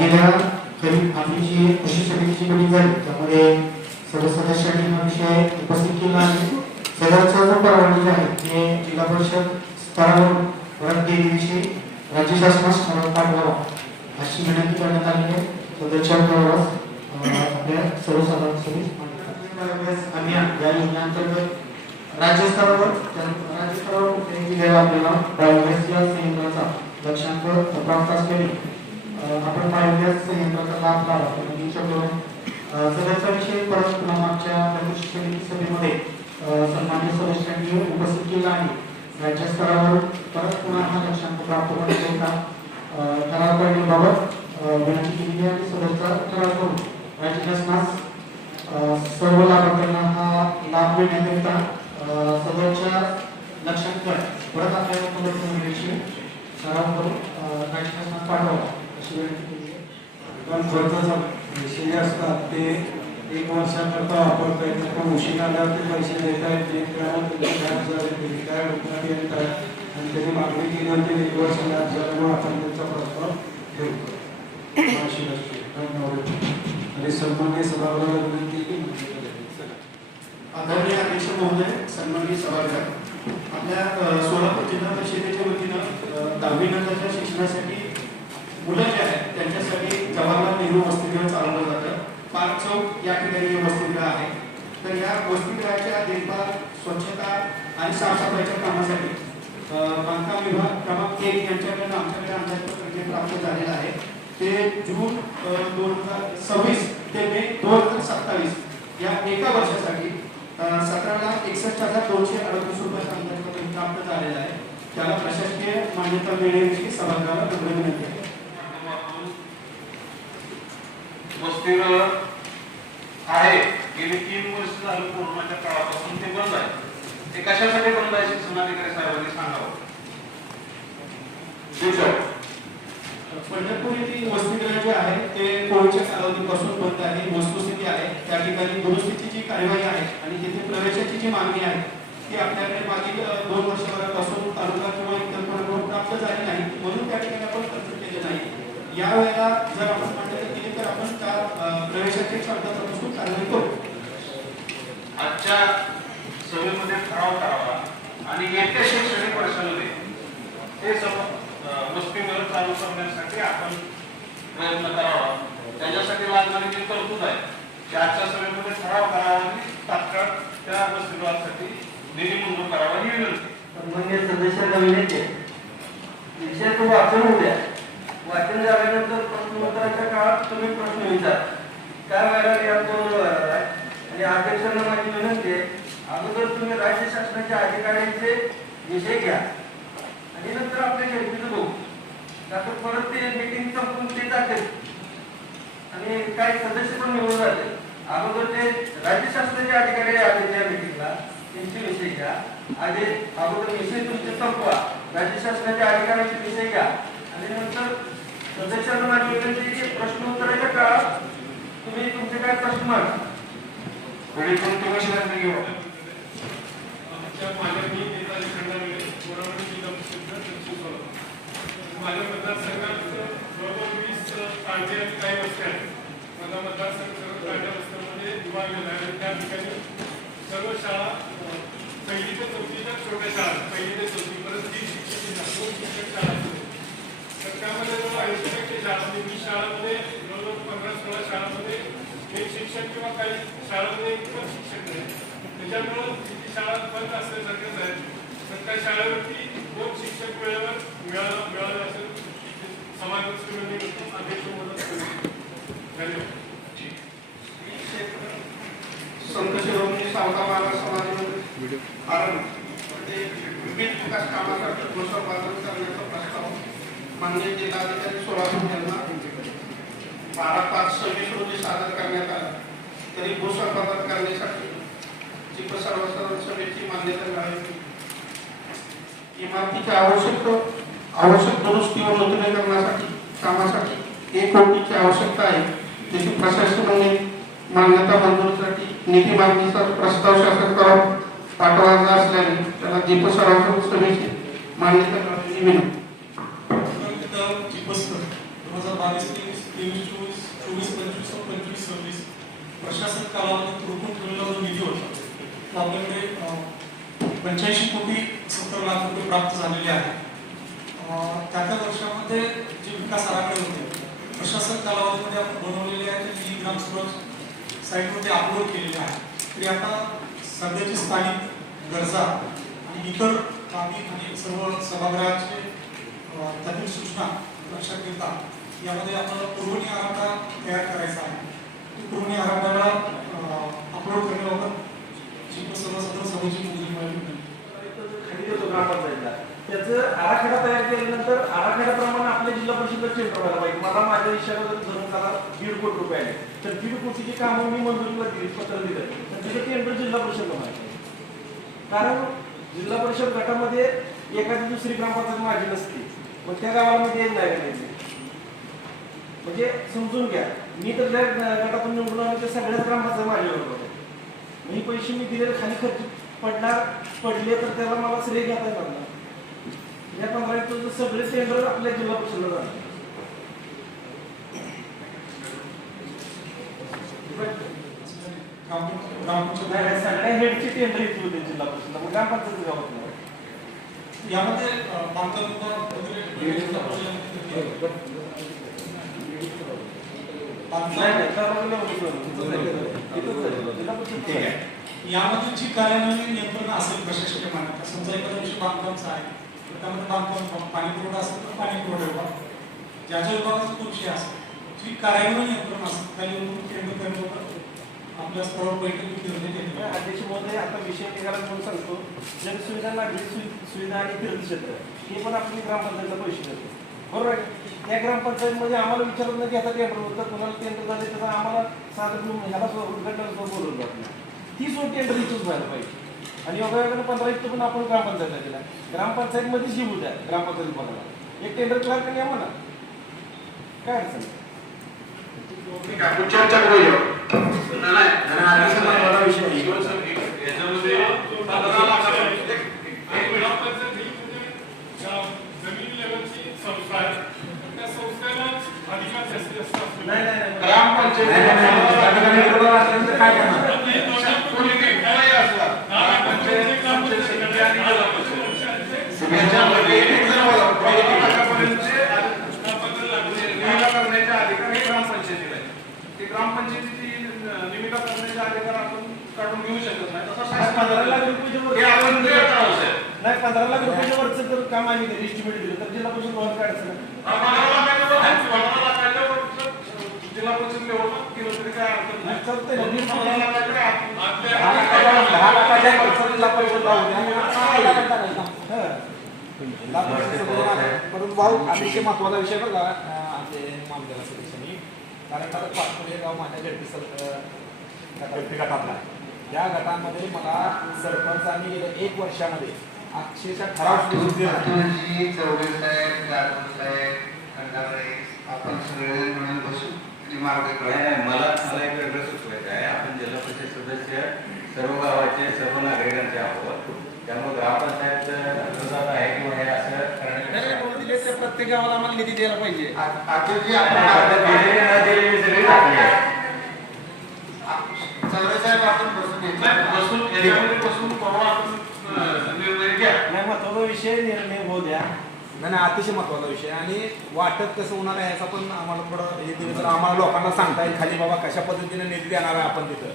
गेल्या आपली जी कृषी समितीची मीटिंग झाली त्यामध्ये सर्व सदस्यांनी हा विषय उपस्थित केला आहे. सदरचा जो परवानगी आहे ते जिल्हा परिषद स्तरावर परत देण्याविषयी राज्य शासनास पाठवावा अशी विनंती करण्यात आली आहे. सदरच्या आपल्या सर्वसाधारण सभेत अभियान या योजनेअंतर्गत राज्य स्तरावर दिलेला आपल्याला बायोगॅस या संयंत्राचा लक्ष्यांक प्राप्त असलेली आपण बायोगॅस संयंत्राचा लाभ घेऊ शकतो. सदरचा विषय परत पुन्हा मागच्या कृषी समिती सभेमध्ये सन्मान्य सदस्यांनी उपस्थित केला आहे. राज्य स्तरावर परत पुन्हा हा लक्ष्यांक प्राप्त करण्याकरिता ठराव करण्याबाबत विनंती केली आहे आणि सदरचा ठराव करून राज्य शासनास सर्व लाभार्थ्यांना हा लाभ मिळण्याकरिता सदरच्या लक्ष्यात परत आपल्याला मदत करण्याची ठराव करून राज्य शासनास पाठवावा अशी विनंती केली आहे. पण खर्चाचा विषय असतात ते 1 वर्षाकरता वापरता येत नाही. पण उशीर आल्यावर ते पैसे देता येत नाही. त्यामुळे काय रुपयात येतात आणि त्यांनी मागणी केल्यानंतर 1 वर्ष झाल्यामुळे आपण त्यांचा प्रस्ताव ठेवतो. आणि सन्मान्य सभागृहाला विनंती की आदरणीय अध्यक्ष महोदय, सन्माननीय सभागृह, आपल्या सोलापूर जिल्हा परिषदेच्या वतीनं 10वी नंतरच्या शिक्षणासाठी मुलं जे आहेत त्यांच्यासाठी जवाहरलाल नेहरू वसतिगृह चालवलं जातं. पार्क चौक या ठिकाणी वसतिगृह आहे. तर या वसतिगृहाच्या देखभाल, स्वच्छता आणि साफसफाईच्या कामासाठी बांधकाम विभाग क्रमांक 1 यांच्याकडून आमच्याकडे अंदाजपत्र प्राप्त झालेलं आहे. ते जून 2026 ते मे 2027 या एका वर्षासाठी 17,61,238 रुपयाचा अंदाजपत्र प्राप्त झालेला आहे. त्याला प्रशासकीय मान्यता मिळण्याची सभागृहाला विनंती आहे. वसतिगृह आहे गेली 3 वर्ष झालं कोरोनाच्या काळापासून ते बंद आहे. ते कशासाठी बंद आहे शिक्षणाधिकारी साहेबांनी सांगावं. पंढरपूर येथील वसतिगृह जे आहे ते कोविडच्या कालावधीपासून बंद आहे. वस्तुस्थिती आहे त्या ठिकाणी दुरुस्तीची जी कार्यवाही आहे आणि तिथे प्रवेशाची जी मागणी आहे ती आपल्याकडे मागील 2 वर्षभरापासून तालुका किंवा इतर प्राप्त झाली नाही. म्हणून त्या ठिकाणी आपण खर्च केले नाही. यावेळेला जर आपण मान्यता केली तर आपण त्या प्रवेशाची अर्जापासून कार्यवाही करू. आजच्या सभेमध्ये ठराव करावा आणि येत्या शैक्षणिक वर्षामध्ये ते वसतिगृह चालू करण्यासाठी आपण प्रयत्न करावा. त्याच्यासाठी लागणारी जी तरतूद आहे ती आजच्या सभेमध्ये ठराव करावा आणि तात्काळ त्या वसतिगृहासाठी निधी मंजूर करावा ही विनंती. सन्माननीय सदस्यांना विनंती आहे, विषय तो वाचन होऊ द्या. वाचन झाल्यानंतर प्रश्नोत्तराच्या काळात तुम्ही प्रश्न विचारा. काय व्हायला या 2 आणि अध्यक्षांना माझी विनंती आहे, अगोदर तुम्ही राज्य शासनाच्या अधिकाऱ्यांचे विषय घ्या आणि नंतर आपल्या घेतलेलं बघू. आता परत ते मीटिंग संपून ते जाते आणि काही सदस्य पण निवडून जाते. अगोदर ते राज्य शासनाचे अधिकारी आले त्या मीटिंगला, त्यांचे विषय घ्या. आधी अगोदर विषय तुमचे संपवा, राज्य शासनाच्या अधिकाऱ्यांचे विषय घ्या आणि नंतर सदस्यांना माझी विनंती की प्रश्नोत्तराच्या काळात तुम्ही तुमचे काय प्रश्न मांडा. वेळी कोणती विषयाने घेऊ. माझ्या मतदारसंघात जवळजवळ 20 काळजी आणि काही वस्ती आहेत. माझा मतदारसंघ सर्व काळज्या वस्त्यांमध्ये विभागलेला आहे. त्या ठिकाणी सर्व शाळा 1ली ते 4थीच्या छोट्या शाळा, 1ली ते 4थी परत 3 शिक्षक शाळा तर त्यामध्ये जवळ 80% शाळांमध्ये 20 शाळांमध्ये जवळजवळ 15-16 शाळांमध्ये एक शिक्षक किंवा काही शाळांमध्ये एक पण शिक्षक नाही. त्याच्यामुळं किती शाळा बंद असल्यासारख्याच आहेत. तर त्या शाळेवरती 2 शिक्षक वेळेवर मिळाले असेल समाज अध्यक्ष मदत करेल. धन्यवाद. संत शिरोमणी सावता मागास समाजामध्ये कारण विविध विकास कामासाठी घोषवादन करण्याचा प्रस्ताव माननीय जिल्हाधिकारी सोलापूर यांना 12/5/26 रोजी सादर करण्यात आला. तरी घोषवादन करण्यासाठी सर्वसाधारण सभेची मान्यता मिळाली. इमारतीच्या आवश्यक दुरुस्ती व नूतनीकरणासाठी कामासाठी 1 कोटीची आवश्यकता आहे. त्याची प्रशासनाने मान्यता मंजुरीसाठी निधी मागणीचा प्रस्ताव शासनाकडे पाठवायचा असल्याने त्याला सर्वसाधारण सभेची मान्यता मिळालेली विनंती. 2022-23-24-25-26 प्रशासन कालावधीत रोखून ठेवलेला जो निधी होता तो आपल्याकडे 85,70,00,000 प्राप्त झालेले आहे. त्या वर्षामध्ये जे विकास आराखडे होते प्रशासन कालावधीमध्ये आपण बनवलेले आहे ते ग्रामस्वराज साईटमध्ये अपलोड केलेले आहे. तरी आता सध्याची स्थानिक गरजा आणि इतर कामे आणि सर्व सभागृहाचे त्यातील सूचना लक्षात घेता यामध्ये आपल्याला पुरवणी आराखडा तयार करायचा आहे. पुरवणी आराखड्याला अपलोड करण्याबाबत सर्वसाधारण सभेची मंजुरी मिळाली. खाली देतो ग्रामपंचायतला त्याचं आराखडा तयार केल्यानंतर आराखड्याप्रमाणे आपल्या जिल्हा परिषदेला टेंडर व्हायला पाहिजे. मला माझ्या विषयावर धरून त्याला 1.5 कोटी रुपये आले तर 1.5 कोटीची कामं मी मंजुरीला दिली, पत्र दिलं तर तिचं टेंडर जिल्हा परिषदला व्हायला. कारण जिल्हा परिषद गटामध्ये एखादी दुसरी ग्रामपंचायत माझी नसते मग त्या गावाला मी देत नाही. म्हणजे समजून घ्या मी तर ज्या गटातून निवडून आलो त्या सगळ्याच ग्रामपंचायत माझ्यावर होते. मी पैसे मी दिलेले खाली खर्च पडले तर त्याला मला श्रेय घेता येणार नाही. या 15 सगळे टेंडर आपल्या जिल्हा परिषदेला जाणार. सगळ्या हेडची टेंडर येत होते जिल्हा परिषदेला मग ग्रामपंचायत गावात नाही. यामध्ये बांधकाम यामध्ये जी कार्यान्वयन यंत्रणा असेल प्रशासकीय मान्यता समजा एखाद्या दिवशी बांधकामचा आहे तर त्यामध्ये बांधकाम पाणी पुरवठा असेल तर पाणी पुरवठा विभाग ज्याच्या विभागाचा तो विषय असेल जी कार्यान्वयन यंत्रणा असेल त्या केंद्र करण्याबाबत आपल्या स्तरावर बैठक घेतली. अध्यक्ष महोदय आता विषय निघाला म्हणून सांगतो जनसुविधा नागरिक सुविधा आणि तीर्थ क्षेत्र हे पण आपली ग्रामपंचायतला पैसे देतो बरोबर आहे. त्या ग्रामपंचायतमध्ये आम्हाला विचारत नाही की आता टेंडर होतं कोणाला टेंडर झाले त्याचा आम्हाला साधं ह्याला उद्घाटनाला बोलवलं जात. 30 टेंडर इथूच व्हायला पाहिजे आणि योगायोगानं 15 पण आपण ग्रामपंचायतला दिला. ग्रामपंचायतमध्येच जीव द्या ग्रामपंचायत बघायला एक टेंडर क्लार्क या म्हणा काय अडचण जमीन लेवलची संस्था आहे त्या संस्थेला अधिकार जास्तीत जास्त ग्रामपंचायतीची निविदा करण्याचे अधिकार आपण काढून घेऊ शकत नाही. तसं 15 लाख रुपये नाही 15 लाख रुपयाच्या वरचं जर काम आम्ही एस्टिमेट दिलं तर जिल्हा परिषद भवन काढायचं नाही. जिल्हा परिषद लेवलला केलं तरी काय अडचण नाही. चालतंय ना. 10 लाखाच्या परंतु भाऊ अतिशय महत्वाचा विषय बघा आमचे मामदार सदस्यांनी कारण आता पाचपूर हे गाव माझ्या झडपी गटातला त्या गटामध्ये मला सरपंचांनी गेल्या 1 वर्षामध्ये अक्षरशः ठराव आपण सगळे मिळून बसून मार्ग मला एक वेगळं सुचवायचं आहे. आपण जिल्हा परिषद सदस्य सर्व गावाचे सर्व नागरिकांचे आहोत त्यामुळे ग्रामपंचायत विरोधात आहे किंवा हे असं करण्यापेक्षा प्रत्येक गावाला आम्हाला निधी द्यायला पाहिजे. बसून परवा आपण निर्णय घ्या. नाही महत्वाचा विषय निर्णय होऊ द्या. नाही अतिशय महत्त्वाचा विषय. आणि वाटप कसं होणार आहे याचा पण आम्हाला थोडं हे दिलं तर आम्हाला लोकांना सांगता येईल खाली बाबा कशा पद्धतीने निधी देणार आहे आपण तिथं.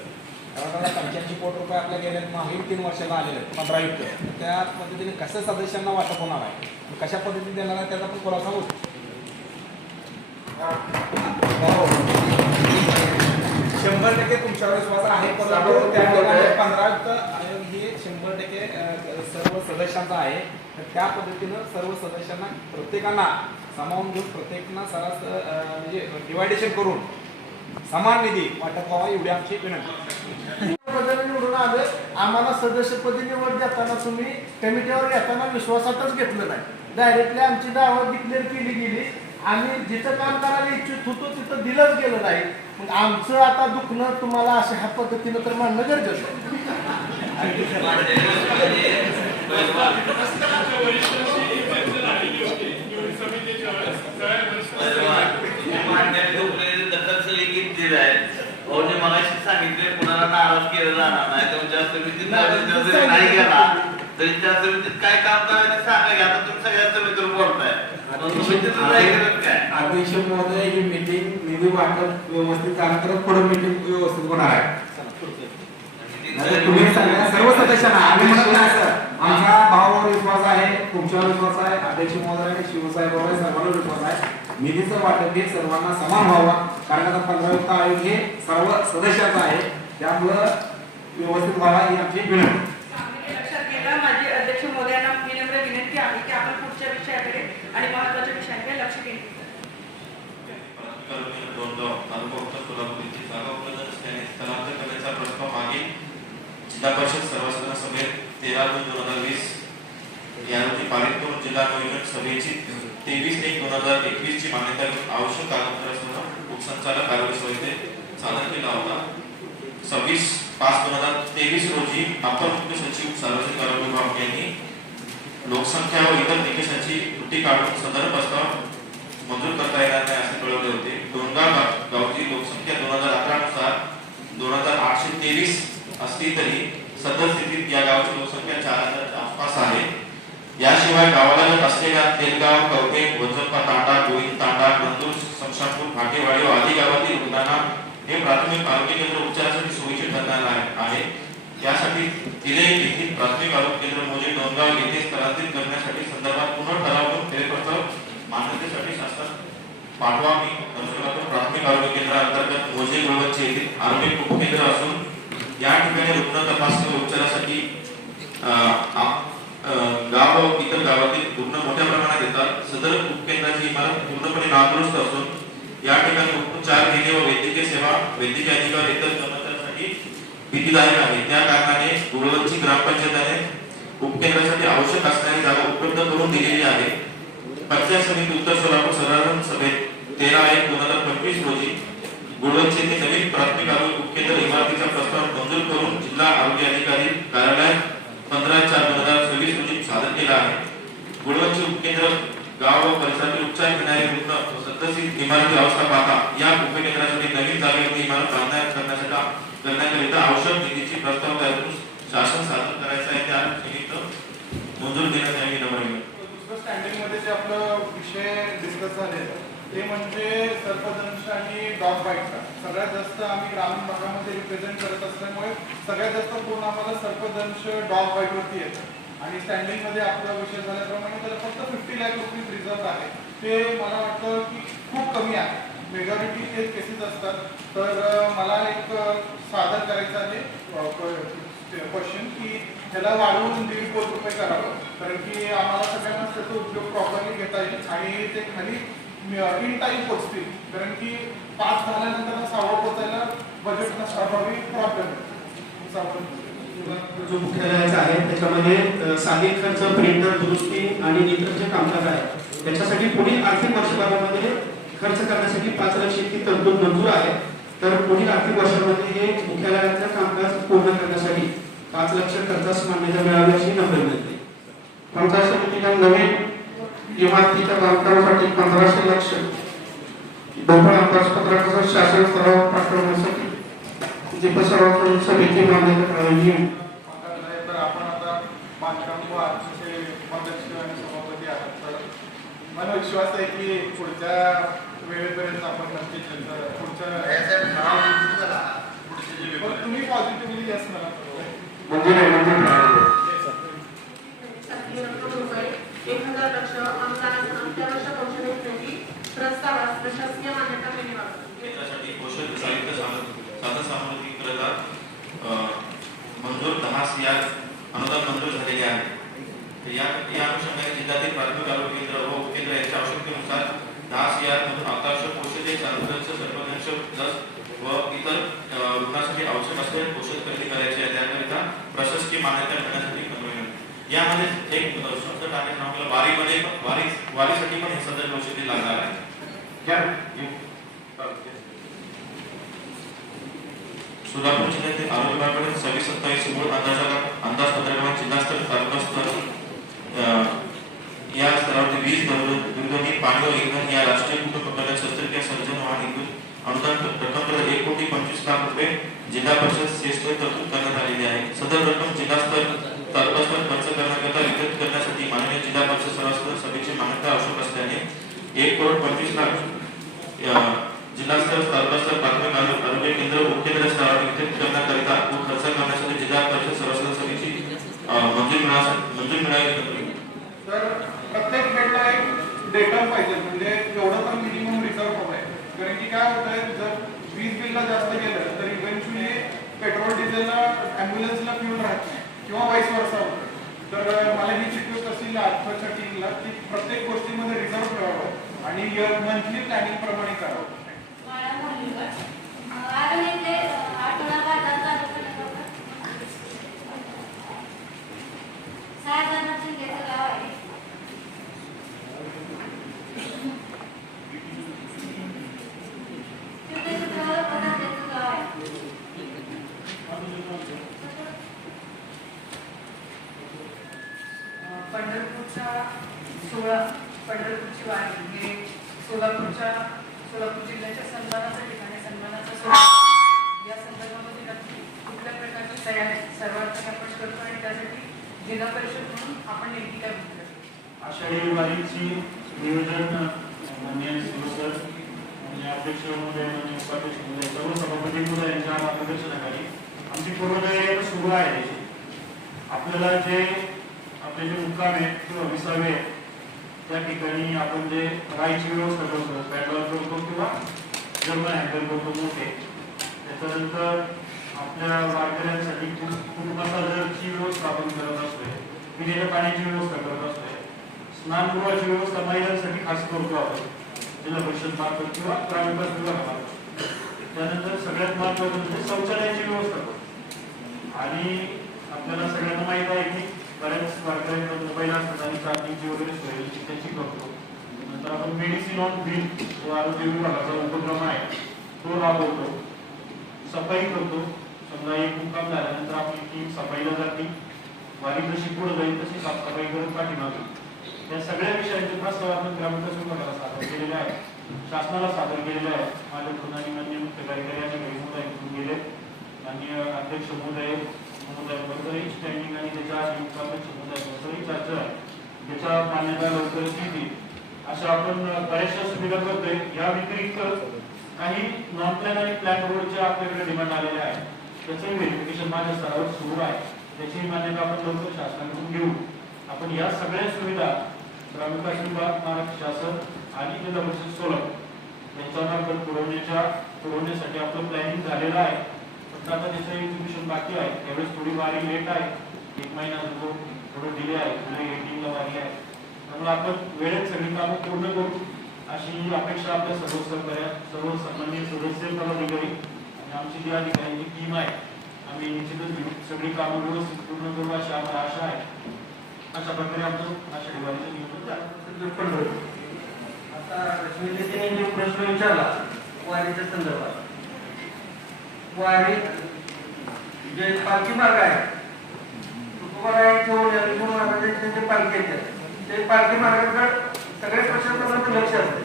कारण आता 85 कोटी रुपये आपल्या गेल्या मागील 3 वर्षाला आलेले आहेत 15 युक्त. त्या पद्धतीने कसं सदस्यांना वाटप होणार आहे कशा पद्धतीने देणार आहे त्याचा पण खुलासा होतो. 100% तुमच्यावर विश्वास आहे. परंतु त्या ठिकाणी 15 युक्त आयोग हे 100% सर्व सदस्यांचा आहे. तर त्या पद्धतीनं सर्व सदस्यांना प्रत्येकांना सामावून घेऊन प्रत्येकांना म्हणजे डिवायडेशन करून समान निधी वाटप व्हावा एवढी आमची विनंती. निवडून आलं आम्हाला सदस्यपदी निवड देताना तुम्ही कमिटीवर घेताना विश्वासातच घेतलं नाही. डायरेक्टली आमची नावं डिक्लेअर केली गेली. आम्ही जिथं काम करायला इच्छित होतो तिथं दिलंच गेलं नाही. मग आमचं आता दुखणं तुम्हाला अशा ह्या पद्धतीनं तर मांडणं गरजेचं मगाशी सांगितले कुणाला नाराज केलं जाणार नाही. तुमच्या समितीत नाही गेला तरी त्या समितीत काय काम करायचं सांगा घ्या. आता तुम्ही सगळ्या समितीवर बोलताय अध्यक्ष महोदय ही मीटिंग निधी वाटप व्यवस्थित झाल्यानंतर पुढे मीटिंग व्यवस्थित होणार आहे. तुम्ही सगळ्या सर्व सदस्यांना आम्ही म्हणत नाही सर आमचा भावावर विश्वास आहे तुमच्यावर विश्वास आहे अध्यक्ष महोदय आणि शिवसाहेबांवर सर्वांवर विश्वास आहे. निधीचं वाटप हे सर्वांना समान व्हावा. कारण आता 15 युक्त आयोग हे सर्व सदस्यांचा आहे त्यामुळं व्यवस्थित व्हावा ही आमची विनंती. लक्षात घेता माझी अध्यक्ष महोदयांना विनम्र विनंती आहे की आपण पुढच्या विषयाकडे आणि महत्त्वाच्या विषयांकडे लक्ष केंद्रित जिल्हा परिषद सर्वसाधारण सभेत 13/2/2020 या रोजी पारित करून जिल्हा नियोजन सभेची 23/1/2021 ची मान्यता घेऊन आवश्यक कागदपत्रांसह उपसंचालक कार्यवाही समिती सादर केला होता. 26/5/2023 रोजी अपर मुख्य सचिव सार्वजनिक आरोग्य विभाग यांनी लोकसंख्या व इतर निकषांची त्रुटी काढून सदर प्रस्ताव मंजूर करता येणार नाही असे कळवले होते. डोंगरगाव गावची लोकसंख्या 2011 नुसार 2823 असली तरी सदर स्थितीत या गावची लोकसंख्या 4000 आसपास आहे. याशिवाय गावाला असलेल्या तेलगाव कवटे वजप्पा तांडा गोविंद तांडा नंदूर समशापूर भाटेवाडी व आदी गावातील रुग्णांना हे प्राथमिक आरोग्य केंद्र उपचारासाठी सोयीचे ठरणार आहे. यासाठी दिले येथील प्राथमिक आरोग्य केंद्र मोजे डोंगरगाव येथे स्थलांतरित करण्यासाठी संदर्भात पुनर्ठराव करून फेरप्रस्ताव मान्यतेसाठी शासन पाठवा. मी प्राथमिक आरोग्य केंद्रांतर्गत मोजे गुळवंचे येथील आरोग्य उपकेंद्र असून या ठिकाणी रुग्ण तपासणी व उपचारासाठी गाव व इतर गावातील रुग्ण मोठ्या प्रमाणात येतात. सदर उपकेंद्राची इमारत पूर्णपणे नादुरुस्त असून या ठिकाणी उपचार घेणे व वैद्यकीय सेवा वैद्यकीय अधिकारी इतर कर्मचाऱ्यांसाठी भीतीदायक आहे. त्या कारणाने गुळवंची ग्रामपंचायतीने उपकेंद्रासाठी आवश्यक असणारी जागा उपलब्ध करून दिलेली आहे. पंचायत समिती उत्तर सोलापूर साधारण सभेत 13/1/2025 रोजी गुळवंची येथे नवीन प्राथमिक आरोग्य उपकेंद्र इमारतीचा प्रस्ताव मंजूर करून जिल्हा आरोग्य अधिकारी कार्यालयात 15/4/2026 रोजी सादर केला आहे. गुळवंची उपकेंद्र गाव व परिसरातील उपचार घेणारे रुग्ण सदस्यित इमारती अवस्था पाहता या उपकेंद्रासाठी नवीन जागेवरती इमारत करण्याकरिता आवश्यक निधीची प्रस्ताव तयार करून शासन सादर करायचा आहे. त्या निमित्त मंजूर देण्यासाठी स्टँडिंग मध्ये जे आपलं विषय डिस्कस झाले ते म्हणजे सर्पदंश आणि डॉग बाईटचा. सगळ्यात जास्त आम्ही ग्रामीण भागामध्ये रिप्रेझेंट करत असल्यामुळे सगळ्यात जास्त पूर्ण आम्हाला सर्पदंश डॉग बाईटवरती येतं. आणि स्टँडिंग मध्ये आपला विषय झाल्याप्रमाणे त्याला फक्त 50 लाख रुपीज रिझर्व आहे. ते मला वाटतं की खूप कमी आहे. मेजॉरिटी ते केसेस असतात. तर मला एक सादर करायचं आहे क्वेश्चन की त्याला वाढवून 1.5 कोटी रुपये करावं. कारण की आम्हाला सगळ्यांना त्याचा उपयोग प्रॉपरली घेता येईल आणि ते खाली इन टाइम पोचतील. कारण की 5 झाल्यानंतर 6 पोचायला बजेट स्वाभाविक प्रॉब्लेम जो मुख्यालयाचा आहे त्याच्यामध्ये साधित खर्च प्रिंटर दुरुस्ती आणि इतर जे कामकाज आहे त्याच्यासाठी पुढील आर्थिक वर्षभरामध्ये खर्च करण्यासाठी 5 लाख इतकी तरतूद मंजूर आहे. तर पुढील आर्थिक वर्षामध्ये हे मुख्यालयाचं कामकाज पूर्ण करण्यासाठी 5 लाख खर्चास मान्यता मिळावी अशी नम्र विनंती. पंचायत समितीला नवीन इमारतीच्या बांधकामासाठी 1500 लाख ढोबळ अंदाजपत्रकाचा शासन स्तरावर पाठवण्यासाठी सर्व सभेची मान्यता मिळाली. तर आपण आता बांधकाम व अध्यक्ष आणि सभापती आहात. तर मला विश्वास आहे की पुढच्या वेळेपर्यंत आपण नक्कीच पुढच्या तुम्ही पॉझिटिव्हली यस मला मंजूर आहे मंजूर आहे. 1000 लक्ष आंतरराष्ट्रीय कौशल्य प्रस्तावास प्रशासकीय मान्यता मिळवावी. केंद्रासाठी कौशल्य साहित्य साधनसामुग्रीकरता मंजूर 10 CR अनुदान मंजूर झालेले आहे. या अनुषंगाने जिल्ह्यातील प्राथमिक आरोग्य केंद्र व उपकेंद्र यांच्या आवश्यकतेनुसार 10 CR मधून आंतरराष्ट्रीय कौशल्य चालकांचं सर्वंकष लस व इतर रुग्णासाठी आवश्यक असलेले कौशल्य खरेदी करायचे आहे. त्याकरिता प्रशासकीय मान्यता मिळण्यासाठी यामध्ये एक शब्द टाकायचं आपल्याला वारीसाठी पण हे सदर औषधी लागणार आहे. सोलापूर जिल्ह्यातील आरोग्य विभागाकडे 26-27 मूळ अंदाजपत्रकावर जिल्हास्तर तालुकास्तर या स्तरावरती 20 दूरध्वनी पाणी व इंधन या राष्ट्रीय कुटुंब कल्याण शस्त्रक्रिया सर्जन वाहन अनुदान रक्कम 1,25,00,000 रुपये जिल्हा परिषद सेसवर तरतूद करण्यात आलेली आहे. सदर रक्कम जिल्हास्तर तालुकास्तर खर्च करण्याकरिता वितरित करण्यासाठी माननीय जिल्हा परिषद सर्वस्तर सभेची मान्यता आवश्यक असल्याने 1,25,00,000 जिल्हास्तर तालुकास्तर प्राथमिक आरोग्य केंद्र उपकेंद्र स्तरावर वितरित करण्याकरिता व खर्च करण्यासाठी जिल्हा परिषद सर्वस्तर सभेची मंजूर मिळावी. तर प्रत्येक बेडला एक डेटा पाहिजे म्हणजे एवढं तर मिनिमम रिझर्व हवं आहे. कारण की काय होत आहे जर वीज बिलला जास्त गेलं तर इव्हेंच्युअली पेट्रोल डिझेलला ॲम्ब्युलन्सला फ्यूल राहत नाही किंवा वाईस वर्षा होतं. तर मला ही रिक्वेस्ट असेल आजच्या टीमला की प्रत्येक गोष्टीमध्ये रिझर्व ठेवावं आणि मंथली प्लॅनिंग प्रमाणे करावं. पंढरपूरची वारी हे सोलापूर जिल्ह्याच्या सन्मानाचं ठिकाण आहे. सन्मानाचा सोहळा या संदर्भामध्ये नक्की कुठल्या प्रकारची तयारी सर्वात आपण करतो आणि त्यासाठी जिल्हा परिषद म्हणून आपण नेमकी काय भूमिका घेतो. आषाढी वारीची नियोजन माननीय सर आणि अध्यक्ष महोदय आणि उपाध्यक्ष महोदय सर्व सभापती महोदय यांच्या मार्गदर्शनाखाली आमची पूर्वतयारी सुरू आहे. आपल्याला जे आपले जे मुक्काम आहेत किंवा विसावे त्या ठिकाणी आपण जे राहायची व्यवस्था करतो पॅडलॉर करतो किंवा जर्मन हँडल करतो मोठे. त्याच्यानंतर आपल्या वारकऱ्यांसाठी कुटुंबाची व्यवस्था आपण करत असतोय. पिण्याच्या पाण्याची व्यवस्था करत असतोय. स्नानगृहाची व्यवस्था महिलांसाठी खास करतो आपण जिल्हा परिषद मार्फत किंवा ग्रामविकास विभागामार्फत. त्यानंतर सगळ्यात महत्त्वाचं म्हणजे शौचालयाची व्यवस्था करतो. आणि आपल्याला सगळ्यांना माहीत आहे की बऱ्याच वारकऱ्यांना मोबाईल असतात आणि चार्जिंगची वगैरे सोय त्याची करतो. नंतर आपण मेडिसिन ऑन व्हील जो आरोग्य विभागाचा उपक्रम आहे तो राबवतो. सफाई करतो. समजा एक मुक्काम झाल्यानंतर आपली टीम सफाईला जाते. वारी जशी पुढे जाईल तशी साफसफाई करत पाठीमागे. या सगळ्या विषयांचे प्रस्ताव आपण ग्रामविकास विभागाला सादर केलेले आहे. शासनाला सादर केलेले आहे. माझ्या प्रधानी मान्य मुख्य कार्यकारी अधिकारी महोदय गेले माननीय अध्यक्ष महोदय महोदयांबरोबरही स्टँडिंग आणि त्याच्या उपाध्यक्ष महोदयांबरोबरही चर्चा आहे. त्याच्या मान्यता लवकरच येतील अशा आपण बऱ्याचशा सुविधा करतोय. या व्यतिरिक्त काही नॉन प्लॅन आणि प्लॅन रोडच्या आपल्याकडे डिमांड आलेल्या आहे. त्याचंही व्हेरिफिकेशन माझ्या स्तरावर सुरू आहे. त्याची मान्यता आपण लवकर शासनाकडून घेऊ. आपण या सगळ्या सुविधा ग्रामविकास विभाग महाराष्ट्र शासन आणि जिल्हा परिषद सोलापूर यांच्यामार्फत पुरवण्यासाठी आपलं प्लॅनिंग झालेलं आहे. फक्त आता त्याचं एक्झिक्युशन बाकी आहे. त्यावेळेस थोडी वारी लेट आहे. 1 महिना थोडं डिले आहे. जुलै 18ला वारी आहे. त्यामुळे आपण वेळेत सगळी कामं पूर्ण करू अशी अपेक्षा आपल्या सर्व सन्माननीय सदस्य पदाधिकारी आणि आमची जी अधिकाऱ्यांची टीम आहे आम्ही निश्चितच सगळी कामं व्यवस्थित पूर्ण करू अशी आम्हाला आशा आहे. अशा प्रकारे आमचं आषाढी वारीचं नियोजन. आता रश्मीजीने जो प्रश्न विचारला वारीच्या संदर्भात, वारी जे पालखी मार्ग आहे महाराजांचे पालखी येतात ते पालखी मार्गाकडे सगळे प्रशासनाचं लक्ष असते.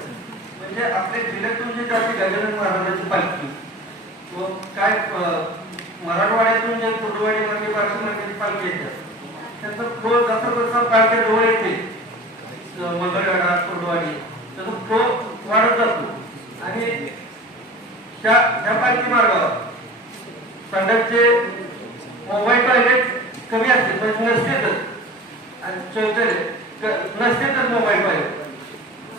म्हणजे आपल्या जिल्ह्यातून जे जाते गजानन महाराजांची पालखी व काय मराठवाड्यातून जे कुर्डवाडी मार्गे बार्शी मार्गाची पालखी येतात त्यांचा जसा जसा पालख्या जवळ येते मंगळवेढा कुर्डवाडी तर तो वाढत जातो आणि त्या पालखी मार्गावर संडासचे मोबाईल टॉयलेट कमी असते पण नसतेच आणि नसतेच मोबाईल टॉयलेट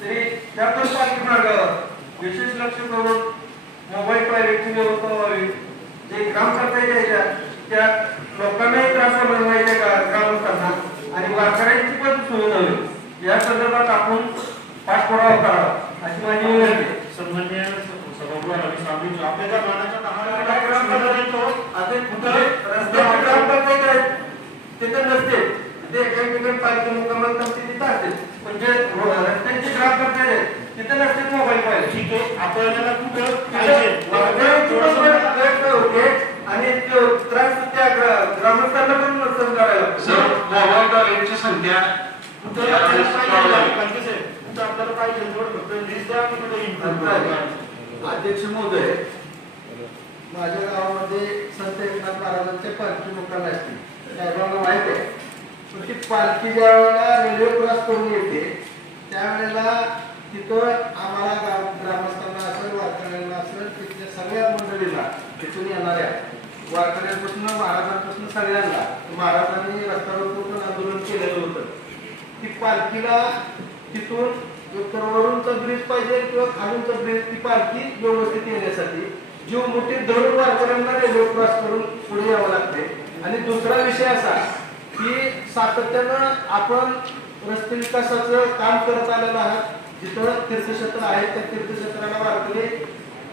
तरी त्या पण पालखी मार्गावर विशेष लक्ष करून मोबाईल टॉयलेटची व्यवस्था व्हावी जे ग्रामपंचायत यायच्या त्या लोकांनाही त्रास होणार नाही का ग्रामस्थांना आणि वारकऱ्यांची पण सुविधा होईल या संदर्भात आपण पाठपुरावा करावा अशी माझी विनंती आहे. सन्माननीय सभागृह आणि स्वामी आपल्या ज्या मानाच्या ग्रामपंचायत आहेत तिथे नसते ते एकामेकांना पालखी मुक्कामाला तिथे असते म्हणजे रस्त्यांची ग्रामपंचायत आहे तिथे नसते मोबाईल पाहिजे. ठीक आहे आपल्याला कुठं होते आणि त्रास त्या ग्रामस्थांना पण नुकसान करायला मोबाईल टॉयलेटची संख्या आपल्याला पाहिजे फक्त लिस्ट द्या आणि कुठे येईल. अध्यक्ष महोदय माझ्या गावामध्ये संत एकनाथ महाराजांच्या पालखी मुक्कामी असते साहेबांना माहित आहे पण ती पालखी ज्या वेळेला रेल्वे क्रॉस करून येते त्यावेळेला तिथं आम्हाला ग्रामस्थांना असेल वारकऱ्यांना असेल तिथल्या सगळ्या मंडळीला तिथून येणाऱ्या वारकऱ्यांपासून महाराजांपासून सगळ्यांना महाराजांनी रस्ता रोको आंदोलन केलेलं होतं ती पालखीला तिथून वरूनचा ब्रिज पाहिजे किंवा खालूनचा ब्रिज ती पालखी व्यवस्थित येण्यासाठी जीव मोठी धरून वारकऱ्यांना रेल्वे क्रॉस करून पुढे यावं लागते. आणि दुसरा विषय असा की सातत्यानं आपण रस्ते विकासाचं काम करत आलेलं आहात जिथं तीर्थक्षेत्र आहेत त्या तीर्थक्षेत्राला वारकरी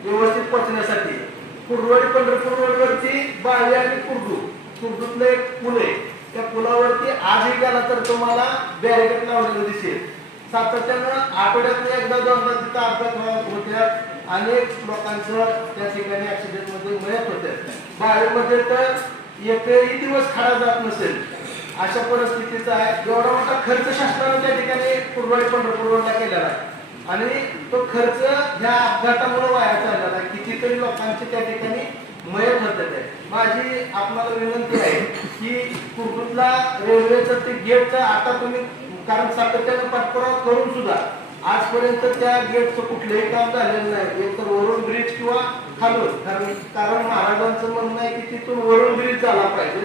व्यवस्थित पोहोचण्यासाठी कुर्डवाडी पंढरपूर रोडवरती बाळी आणि कुर्डूतलं एक पूल आहे त्या पुलावरती आजही गेला तर तुम्हाला बॅरिकेड लावलेलं दिसेल. सातत्यानं आठवड्यातून एकदा दोनदा तिथं अपघात होत्या अनेक लोकांचं त्या ठिकाणी ऍक्सिडेंट मध्ये मयत होत्या. बाळीमध्ये तर एकही दिवस खडा जात नसेल अशा परिस्थितीचा आहे. एवढा मोठा खर्च शासनाने त्या ठिकाणी कुर्डवाडी पंढरपूर रोडला केलेला आहे आणि तो खर्च ह्या अपघातामुळे वाया चाललेला आहे. कितीतरी लोकांचे त्या ठिकाणी मयत होत आहे. माझी आपल्याला विनंती आहे की कुर्डूतला रेल्वेचं ते गेटचं आता तुम्ही कारण सातत्यानं पाठपुरावा करून सुद्धा आजपर्यंत त्या गेटचं कुठलंही काम झालेलं नाही. एक तर वरून ब्रिज किंवा खालून कारण महाराजांचं म्हणणं आहे की तिथून वरून ब्रिज झाला पाहिजे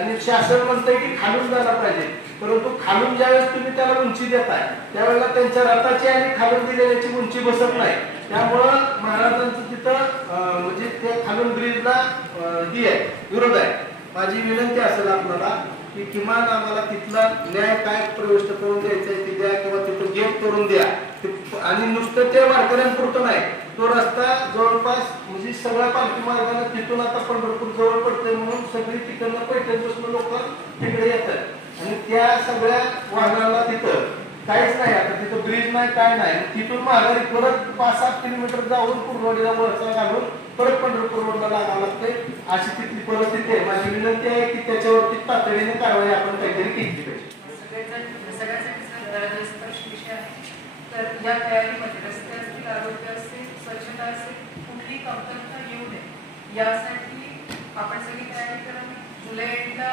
आणि शासन म्हणतंय की खालून झाला पाहिजे परंतु खालून ज्यावेळेस तुम्ही त्याला उंची देताय त्यावेळेला त्यांच्या रथाची आणि खालून दिलेल्याची उंची बसत नाही. त्यामुळं महाराजांचं तिथं म्हणजे त्या खालून ब्रिजला ही आहे विरोध आहे. माझी विनंती असेल आपल्याला की किमान आम्हाला तिथला न्याय काय प्रविष्ट करून द्यायचा आहे ते द्या किंवा तिथं गेट करून द्या आणि नुसतं ते वारकऱ्यांपुरतं नाही तो रस्ता जवळपास म्हणजे सगळ्या पालखी मार्गाने तिथून आता पंढरपूर जवळ पडतंय म्हणून सगळी तिकडनं पैठणपासून लोक तिकडे येतात आणि त्या सगळ्या वाहनाला तिथं काहीच नाही. आता तिथं ब्रिज नाही काय नाही तिथून माघारी परत 5-7 किलोमीटर जाऊन कुर्डवाडीला वरचा घालून परत पंढरपूर रोडला लागावं लागतंय अशी तिथली परिस्थिती आहे. माझी विनंती आहे की त्याच्यावरती तातडीने कारवाई आपण काहीतरी केली पाहिजे. तर या तयारीमध्ये रस्ते असतील आरोग्य असेल स्वच्छता असेल कुठली कमतरता येऊ नये यासाठी आपण सगळी तयारी करावी. जुलै एंडला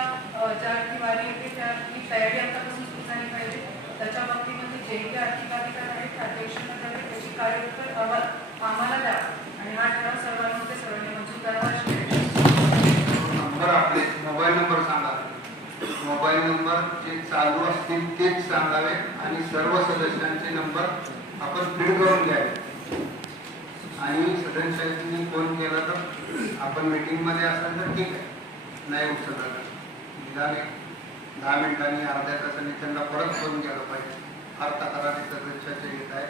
ज्या वारी येते त्याची तयारी आतापासून सुरू झाली पाहिजे. त्याच्या बाबतीमध्ये जे काही आर्थिक अधिकार आहेत अध्यक्षांना द्यावे त्याची कार्यपत्र अहवाल आम्हाला द्या आणि हा ठराव सर्वांमध्ये सर्वांनी मंजूर करावा. नंबर आपले मोबाईल नंबर सांगा. मोबाईल नंबर जे चालू असतील तेच सांगावे आणि सर्व सदस्यांचे नंबर आपण फीड करून घ्यावे आणि सदस्यांनी फोन केला तर आपण मीटिंग मध्ये असाल तर ठीक आहे नाही उचलला निदान 10 मिनिटांनी अर्ध्या तासांनी त्यांना परत फोन केला पाहिजे. अर्धा तासाने सदस्याचे येत आहे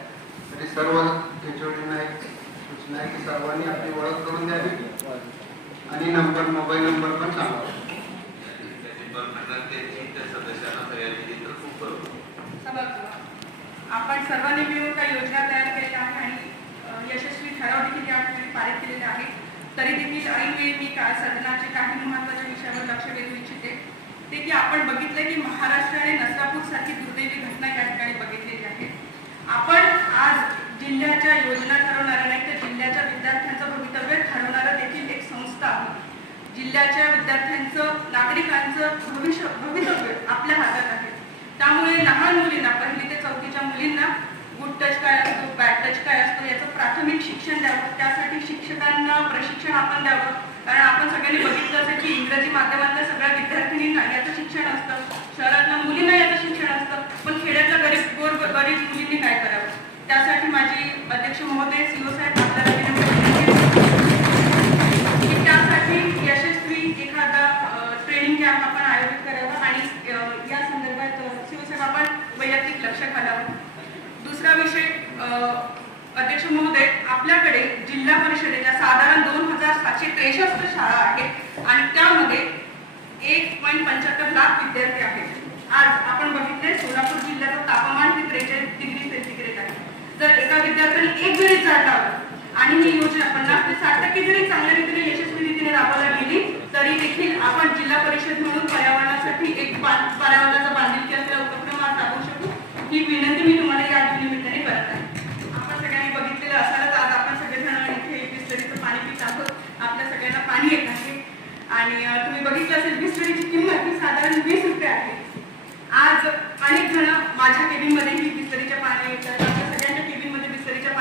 तरी सर्व HOD एक सूचना आहे की सर्वांनी आपली ओळख करून द्यावी आणि नंबर मोबाईल नंबर पण सांगावा. आपण सर्वांनी मिळून काही योजना तयार केलेल्या आहेत आणि यशस्वी ठराव देखील या ठिकाणी पारित केलेले आहेत. तरी देखील ऐनवेळी मी सदनाचे काही महत्त्वाच्या विषयावर लक्ष वेधू इच्छिते ते की आपण बघितले की महाराष्ट्र आणि नसरापूर सारखी दुर्दैवी घटना या ठिकाणी बघितलेली आहे. आपण आज जिल्ह्याच्या योजना ठरवणाऱ्या नाही तर जिल्ह्याच्या विद्यार्थ्यांचं भवितव्य ठरवणारं देखील एक संस्था आहे. जिल्ह्याच्या विद्यार्थ्यांचं नागरिकांचं भवितव्य आपल्या हातात आहे. त्यामुळे लहान मुलींना 1ली ते 4च्या मुलींना गुड टच काय असतो, बॅड टच काय असतो याचं प्राथमिक शिक्षण द्यावं. त्यासाठी शिक्षकांना प्रशिक्षण आपण द्यावं. कारण आपण सगळ्यांनी बघितलं असेल की इंग्रजी माध्यमातल्या सगळ्या विद्यार्थिनींना याचं शिक्षण असतं, शहरातल्या मुलींना याचं शिक्षण असतं, पण खेड्यातल्या गरीब मुलींनी काय करावं. त्यासाठी माझी अध्यक्ष महोदय CEO साहेब आपल्याला विनंती की त्यासाठी यशस्वी एखादा ट्रेनिंग कॅम्प आपण आयोजित करावा आणि या संदर्भात CEO साहेब आपण वैयक्तिक लक्ष घालावं. दुसरा विषय, अध्यक्ष महोदय, आपल्याकडे जिल्हा परिषदेच्या साधारण 2763 शाळा आहेत आणि त्यामध्ये 1.75 लाख विद्यार्थी आहेत. आज आपण बघितले सोलापूर जिल्ह्याचं तापमान हे 43 डिग्री सेंटीग्रेड आहे. जर एका विद्यार्थ्याने एक जरी झाड लावलं आणि ही योजना 50 ते 60% जरी चांगल्या रीतीने यशस्वी रीतीने राबवल्या गेली तरी देखील आपण जिल्हा परिषद म्हणून पर्यावरणासाठी एक पर्यावरणाचा बांधिलकी असलेला उपक्रम आज राबवू शकू. ही विनंती मी तुम्हाला या निमित्ताने करत आहे. आपण सगळ्यांनी बघितलेलं असालच, आज आपण सगळेजण इथे बिस्लरीचं पाणी पित आहोत. आपल्या सगळ्यांना पाणी येत आहे आणि तुम्ही बघितलं असेल बिस्लरीची किंमत ही साधारण 20 रुपये आहे. आज अनेक जण माझ्या केबिनमध्ये ही बिस्लरीच्या पाणी येतात, आपल्या सगळ्यांच्या केबिनमध्ये बिस्लरीच्या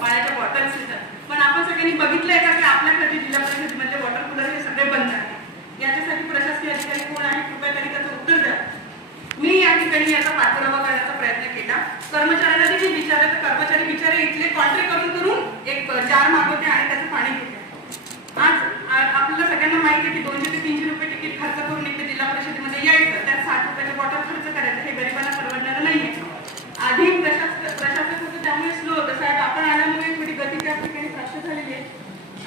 पाण्याच्या बॉटल्स येतात. पण आपण सगळ्यांनी बघितलंय का की आपल्याकडे जिल्हा परिषदेमधले वॉटर कूलर हे सगळे बंद आहेत. याच्यासाठी प्रशासकीय अधिकारी कोण आहे, कृपया तरी त्याचं उत्तर द्या. मी या ठिकाणी याचा पाठपुरावा करण्याचा प्रयत्न केला. कर्मचाऱ्यांना देखील विचारलं तर कर्मचारी बिचारे इथले कॉन्ट्रॅक्ट करून एक जार मागवते आणि त्याचं पाणी घेते. आज आपल्याला सगळ्यांना माहिती आहे की 200 ते 300 रुपये तिकीट खर्च करून इथे जिल्हा परिषदेमध्ये यायचं, त्यात 60 रुपयाच्या बॉटल खर्च करायचं, हे गरिबांना परवडणारं नाहीये. आधी प्रशासक होतं त्यामुळे स्लो होतं. साहेब आपण आल्यामुळे थोडी गती त्या ठिकाणी प्राप्त झालेली आहे.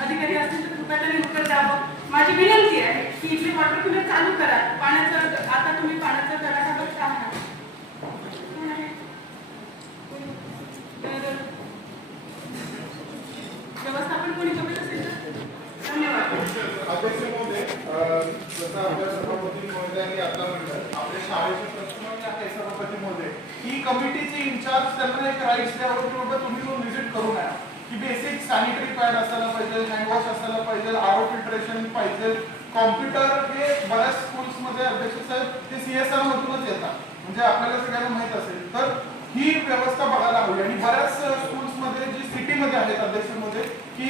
अधिकारी असतील तर कृपया त्यांनी उत्तर द्यावं. माझी विनंती आहे की इथले वॉटर कूलर चालू करा. पाण्याचं आता तुम्ही पाण्याचा गराडा बघता आहात, व्यवस्थापन कोणी कमी असेल तर धन्यवाद. अध्यक्ष महोदय, जसं आपल्या सभापती महोदयांनी आता म्हटलं, आपल्या शाळेचे प्रश्न आहे सभापती महोदय, ही कमिटीची इंचार्ज त्यांना एक राईट्स द्यावं की बाबा तुम्ही येऊन व्हिजिट करू नये, की बेसिक सॅनिटरी पॅड असायला पाहिजे, हँडवॉश असायला पाहिजे, आरो फिल्ट्रेशन पाहिजे, कॉम्प्युटर हे बऱ्याच स्कूल्समध्ये अध्यक्ष साहेब ते CSR मधूनच येतात, म्हणजे आपल्याला सगळ्यांना माहित असेल. तर ही व्यवस्था बघायला हवी. आणि बऱ्याच स्कूल्समध्ये जी सिटीमध्ये आहेत अध्यक्ष महोदय, की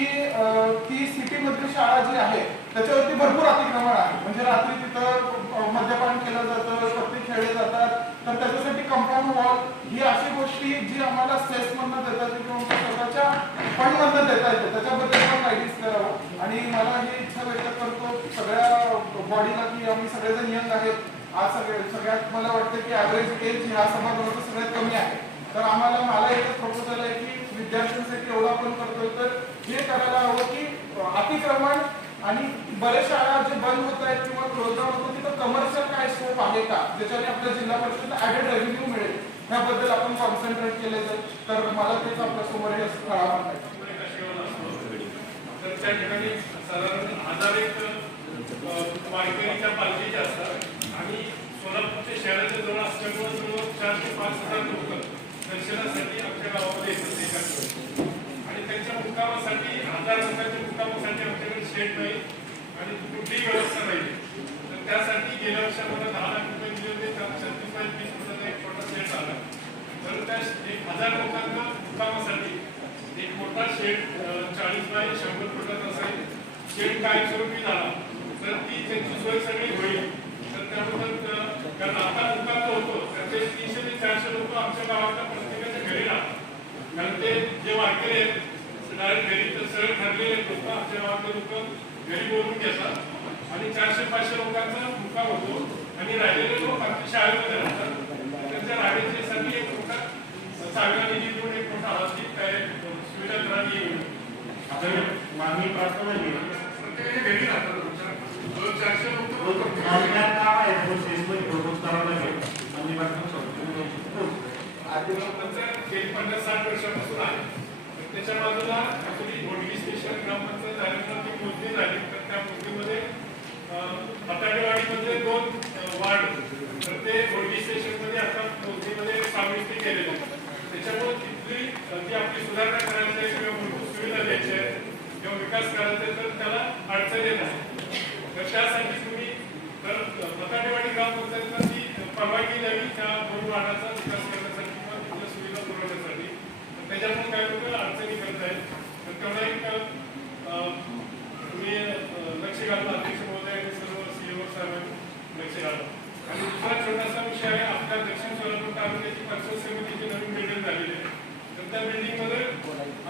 ती सिटीमधली शाळा जी आहे त्याच्यावरती भरपूर अतिक्रमण आहे. म्हणजे रात्री तिथं मद्यपान केलं जातं, पत्ते खेळले जातात, तर त्याच्यासाठी कंपाऊंड वॉल ही अशी गोष्टी जी आम्हाला सेसमधनं देतात किंवा स्वतःच्या फंडमधनं देता येते त्याच्याबद्दल पण गाईडन्स करावं. आणि मला ही इच्छा व्यक्त करतो सगळ्या बॉडीला की आम्ही सगळेजण यंग आहेत. आज सगळ्यात मला वाटतं की ॲव्हरेज एज ह्या सभागृहाचं सगळ्यात कमी आहे. तर मला एकच प्रपोजल आहे की विद्यार्थ्यांसाठी एवढं आपण करतोय तर हे करायला हवं की अतिक्रमण आणि बरेच शाळा जे बंद होत आहेत किंवा क्लोज डाऊन होतं तिथं कमर्शियल काय स्कोप आहे का, ज्याच्याने आपल्या जिल्हा परिषद ॲडेड रेव्हेन्यू मिळेल, ह्याबद्दल आपण कॉन्सन्ट्रेट केलं तर मला तेच आपल्या समोर हे कळावं लागतं. तर त्या ठिकाणी साधारण 1000 वारकरीच्या पालखीच्या असतात आणि सोलापूरच्या शहराच्या जवळ असल्यामुळे जवळ 4 ते 5,000 लोक दर्शनासाठी आमच्या गावामध्ये येतात एका दिवशी. आणि त्यांच्या मुक्कामासाठी 1000 लोकांच्या मुक्कामासाठी आमच्याकडे शेड नाही आणि कुठलीही व्यवस्था नाही. तर त्यासाठी गेल्या वर्षी आम्हाला 10 लाख रुपये दिले होते. त्यात 36-20 फुटाचा एक छोटा शेड आला. तर त्या 1000 लोकांना मुक्कामासाठी एक मोठा शेड 40 बाय 100 फुटाचा असेल. शेड कायमस्वरूपी झाला तर ती त्यांची सोय सगळी होईल. तर त्याबद्दल कारण आता मुक्काम जो होतो त्याचे 300 ते 400 लोक आमच्या गावातल्या प्रत्येकाच्या घरी राहतात. कारण ते जे वारकरी आहेत डायरेक्ट घरी तर सरळ ठरलेले लोक आमच्या गावातले लोक घरी बोलून घेतात आणि 400-500 लोकांचा मुक्काम होतो आणि राहिलेले लोक आमच्या शाळेमध्ये राहतात. त्यांच्या राहण्यासाठी एक मोठा चांगला निधी देऊन एक मोठा हॉस्टेल काय सुविधा करावी येईल. मागणी प्रार्थना प्रत्येकाच्या घरी राहतात. 400 लोक गेली 50-60 वर्षापासून आहे. त्याच्या बाजूला आपली घोडगी स्टेशन ग्रामपंचायत झाल्यानंतर ती मोजणी झाली. तर त्या मोजणीमध्ये बटाटेवाडीमधले 2 वार्ड तर ते घोडगी स्टेशनमध्ये आता मोजणीमध्ये समाविष्ट केलेले. त्याच्यामुळे तिथली जी आपली सुधारणा करायची आहे किंवा मूलभूत सुविधा द्यायची आहे किंवा विकास करायचा आहे तर त्याला अडचण येत आहे. तर त्यासाठी तुम्ही तर बटाटेवाडी ग्रामपंचायतला ती परवानगी द्यावी त्या 2 वार्डाचा विकास करण्यासाठी त्याच्यामुळे काय लोक अडचणी करत आहेत. तर तेवढा एक तुम्ही लक्ष घालून अध्यक्ष महोदय आणि सर्व सीओ साहेबांनी लक्ष घालून. आणि दुसरा छोटासा विषय आहे, आपल्या दक्षिण सोलापूर तालुक्याची पंचायत समितीची नवीन बिल्डिंग झालेली आहे. तर त्या बिल्डिंगमध्ये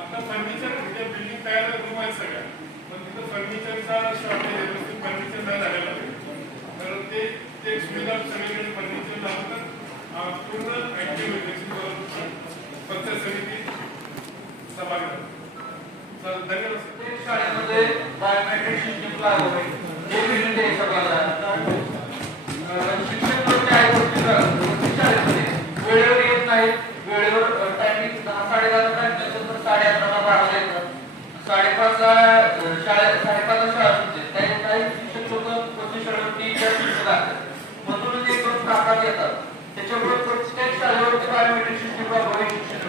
आता फर्निचर म्हणजे बिल्डिंग तयार रूम आहेत सगळ्या, पण तिथं फर्निचरचा शॉर्टेज आहे, व्यवस्थित फर्निचर नाही झालेलं आहे. तर ते सुविधा सगळीकडे फर्निचर झालं तर पूर्ण ऍक्टिव्ह होईल दक्षिण सोलापूर पंचायत समिती सभागृह. धन्यवाद. शाळेमध्ये बायोमेट्रिक सिस्टीम लागू होईल, हे बिल्डिंग द्यायचं आपल्याला. शिक्षक लोक काय गोष्टी शाळेमध्ये वेळेवर येत नाहीत, वेळेवर टायमिंग 10-10:30 टाइम असेल तर 11:30ला बाळाला येतात, 5:30ला शाळा सुटते. काही शिक्षक लोक प्रत्येक शाळेवरती शिक्षक लागतात, मधून एक दोन तासात येतात. त्याच्यामुळे प्रत्येक शाळेवरती बायोमेट्रिक सिस्टीम राबवावी शिक्षण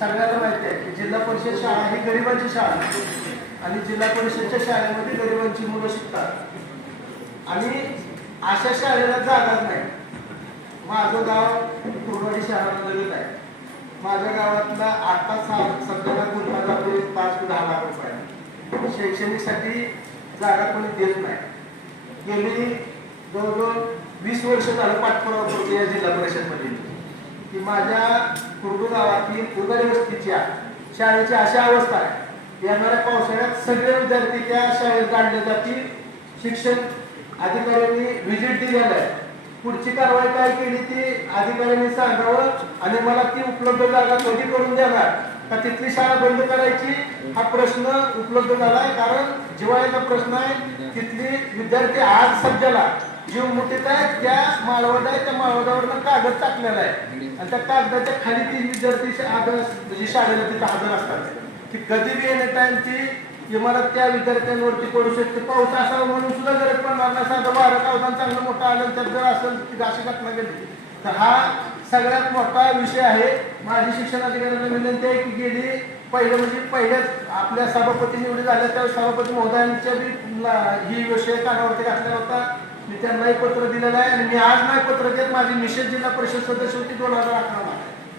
सगळ्यांना माहिती आहे की जिल्हा परिषद शाळा ही गरिबांची शाळा आहे आणि जिल्हा परिषदच्या शाळेमध्ये गरिबांची मुलं शिकतात आणि अशा शाळेला जागाच नाही. माझं गाव कुरवाडी शहरामध्ये आहे. माझ्या गावातला आता सध्याला गुंता जातो 5 ते 10 लाख रुपये. शैक्षणिकसाठी जागा कोणी देत नाही. गेली जवळजवळ 20 वर्ष झालं पाठपुरावा करतो या जिल्हा परिषदमध्ये की माझ्या कुर्डू गावातील उदारी वस्तीच्या शाळेची अशा अवस्था आहे, येणाऱ्या पावसाळ्यात सगळे विद्यार्थी त्या शाळेत आणले जातील. शिक्षण अधिकाऱ्यांनी व्हिजिट दिलेलं आहे. पुढची कारवाई काय केली ती अधिकाऱ्यांनी सांगावं आणि मला ती उपलब्ध जागा कधी करून देणार का तिथली शाळा बंद करायची हा प्रश्न उपलब्ध झाला आहे. कारण जिव्हाळ्याचा प्रश्न आहे. तिथली विद्यार्थी आज सध्याला जीव मुठीत आहे, त्या माळवद आहे, त्या माळवदावरनं कागद टाकलेला आहे आणि त्या कागदाच्या खाली ती विद्यार्थी म्हणजे शाळेला तिथं हजर असतात. ती कधी बी एनी टाइम ती इमारत त्या विद्यार्थ्यांवरती पडू शकते. पाऊस असावा म्हणून सुद्धा गरज पडणार नाही. साधं वारं कावदान चांगलं मोठं आलं तर जर असेल अशी घटना घडली तर हा सगळ्यात मोठा विषय आहे. माझी शिक्षण अधिकाऱ्यांना विनंती आहे की गेली पहिल्याच आपल्या सभापती निवडी झाल्या त्या सभापती महोदयांच्या बी ही विषय कानावरती घातला होता. मी त्यांनाही पत्र दिलेलं आहे आणि मी आज नाही पत्र देत. माझी निषेध जिल्हा परिषद सदस्य होती 2011ला,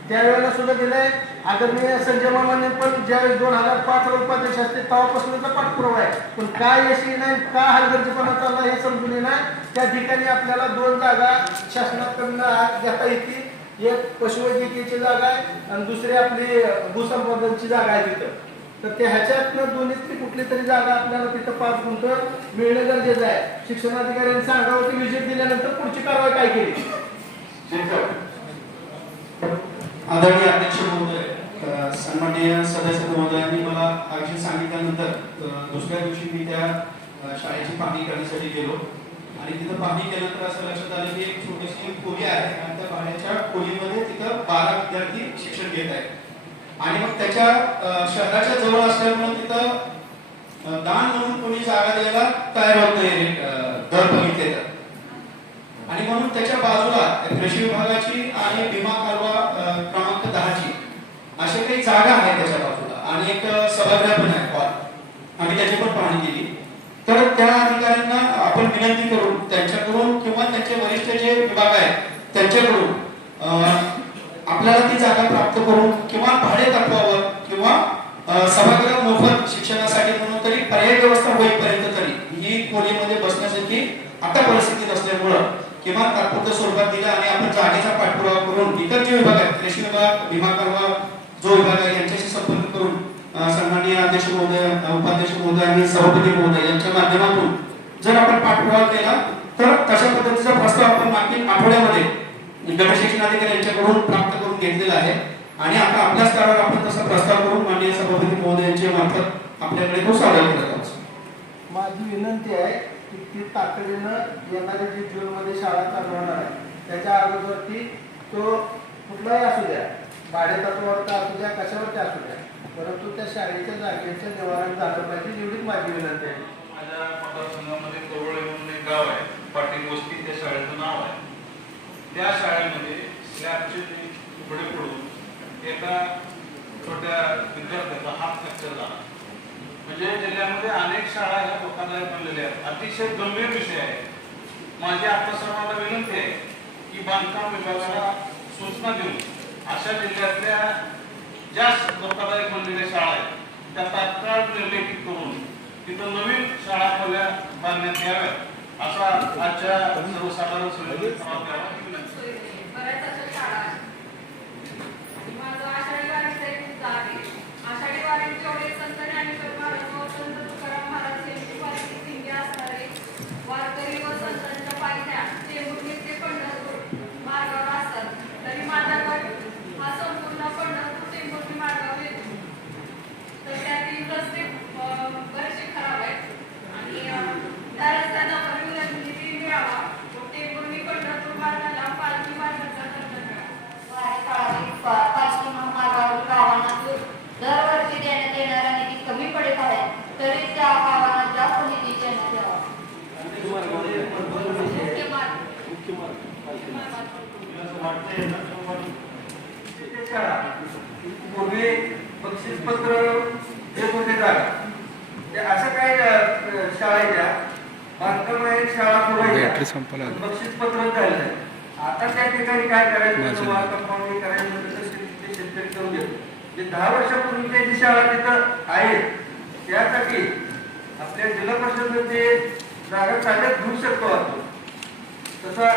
त्यावेळेला सुद्धा दिलंय. आदरणीय संजय मामांनी पण ज्यावेळेस 2005 उपाध्यक्ष असते तेव्हापासूनचा पाठपुरावा आहे. पण काय यशी नाही, का हलगर्जीपणा चालला हे समजून येणार. त्या ठिकाणी आपल्याला 2 जागा शासनाकडनं घेता येतील. एक पशुवैद्यकीयची जागा आहे आणि दुसरी आपली भूसंपादनची जागा आहे तिथं. तर त्या ह्याच्यातनं दोन्हीतली कुठली तरी जागा आपल्याला तिथं 5 गुंठ मिळणं गरजेचं आहे. शिक्षणाधिकाऱ्यांनी सांगावं की व्हिजिट दिल्यानंतर पुढची कारवाई काय केली. आदरणीय अध्यक्ष महोदय, सन्माननीय सदस्य महोदयांनी मला हा विषय सांगितल्यानंतर दुसऱ्या दिवशी मी त्या शाळेची पाहणी करण्यासाठी गेलो आणि तिथं पाहणी केल्यानंतर असं लक्षात आलं की एक छोटीशी खोली आहे आणि त्या पाहण्याच्या खोलीमध्ये तिथं 12 विद्यार्थी शिक्षण घेत आहेत आणि मग त्याच्या शहराच्या जवळ असल्यामुळे तिथं दान म्हणून कोणी जागा द्यायला तयार होत नाही दर बघितले तर. आणि म्हणून त्याच्या बाजूला कृषी विभागाची आणि भीमा कालवा क्रमांक 10ची अशी काही जागा आहे त्याच्या बाजूला आणि एक सभागृह पण आहे हॉल. आम्ही त्याची पण पाहणी केली. तर त्या अधिकाऱ्यांना आपण विनंती करून त्यांच्याकडून किंवा त्यांचे वरिष्ठ जे विभाग आहेत त्यांच्याकडून आपल्याला ती जागा प्राप्त करून किंवा भाडे तत्वावर किंवा सभागृह मोफत शिक्षणासाठी म्हणून तरी पर्याय व्यवस्था होईपर्यंत तरी ही खोलीमध्ये बसण्यासाठी आता परिस्थिती नसल्यामुळं किंवा तात्पुरत्या स्वरूपात दिलं आणि आपण जागेचा पाठपुरावा करून इतर जे विभाग आहेत कृषी विभाग, भीमा कालवा जो विभाग आहे यांच्याशी संपर्क करून सन्माननीय अध्यक्ष महोदय, उपाध्यक्ष महोदय आणि सभापती महोदय यांच्या माध्यमातून जर आपण पाठपुरावा केला तर तशा पद्धतीचा प्रस्ताव आपण मागील आठवड्यामध्ये गट शिक्षणाधिकारी यांच्याकडून प्राप्त करून घेतलेला आहे आणि आता आपल्या स्तरावर आपण तसा प्रस्ताव करून माननीय सभापती महोदय यांच्या मार्फत आपल्याकडे तो सादर केला जातो. माझी विनंती आहे की ती तातडीनं येणाऱ्या जी जूनमध्ये शाळा चालू होणार आहे त्याच्या अगोदरती तो कुठलाही असू द्या, भाडे तत्वावरती असू द्या, कशावरती असू द्या, परंतु त्या शाळेच्या जागेचं निवारण झालं पाहिजे एवढीच माझी विनंती आहे. माझ्या मतदारसंघामध्ये कोवळे म्हणून एक गाव आहे, पाटील वस्ती त्या शाळेचं नाव आहे. त्या शाळेमध्ये स्लॅबचे तुकडे पडून एका छोट्या विद्यार्थ्याचा हात फ्रॅक्चर झाला. म्हणजे जिल्ह्यामध्ये अनेक शाळा ह्या धोकादायक बनलेल्या आहेत. अतिशय गंभीर विषय आहे. माझी आपल्या सर्वांना विनंती आहे की बांधकाम विभागाला सूचना देऊन अशा जिल्ह्यातल्या ज्या धोकादायक बनलेल्या शाळा आहेत त्या तात्काळ निर्लेखित करून तिथं नवीन शाळा खोल्या बांधण्यात याव्यात असा आजच्या सर्वसाधारण सभेमध्ये ठराव द्यावा ही विनंती. बऱ्याच अशा शाळा आहेत. आणि माझं आषाढी वारीचा एक मुद्दा आहे. आषाढी वारीचे एवढे संत ज्ञानेश्वर महाराज, संत तुकाराम महाराज यांची वारीची दिंडी असणारे वारकरी व संतांच्या पालख्या टेंभुर्णी ते पंढरपूर मार्गावर असतात. तरी माझा गट हा संपूर्ण पंढरपूर टेंभुर्णी मार्गावर येतो. तर त्यातील रस्ते बरेचसे खराब आहेत आणि त्या रस्त्यांना नवीन निधी मिळावा. टेंभुर्णी पंढरपूर मार्गाला पालखी मार्गाचा दर्जा मिळावा. काळातील पाचवी महामार्गावर गावांना दरवर्षी देण्यात येणारा निधी कमी पडत आहे तरी त्या गावांना जास्त निधी देण्यात यावा. पूर्वी बक्षीसपत्र देत होते जागा असं काही शाळा त्या बांधकाम शाळा बक्षीसपत्र झालं. आता त्या ठिकाणी काय करायचं कंपाऊंड करायचं शेतकरी करून घेतो. जे 10 वर्षापूर्वीच्या जी शाळा तिथं आहेत त्यासाठी आपल्या जिल्हा परिषदेमध्ये जागा ताब्यात घेऊ शकतो आपण. तसा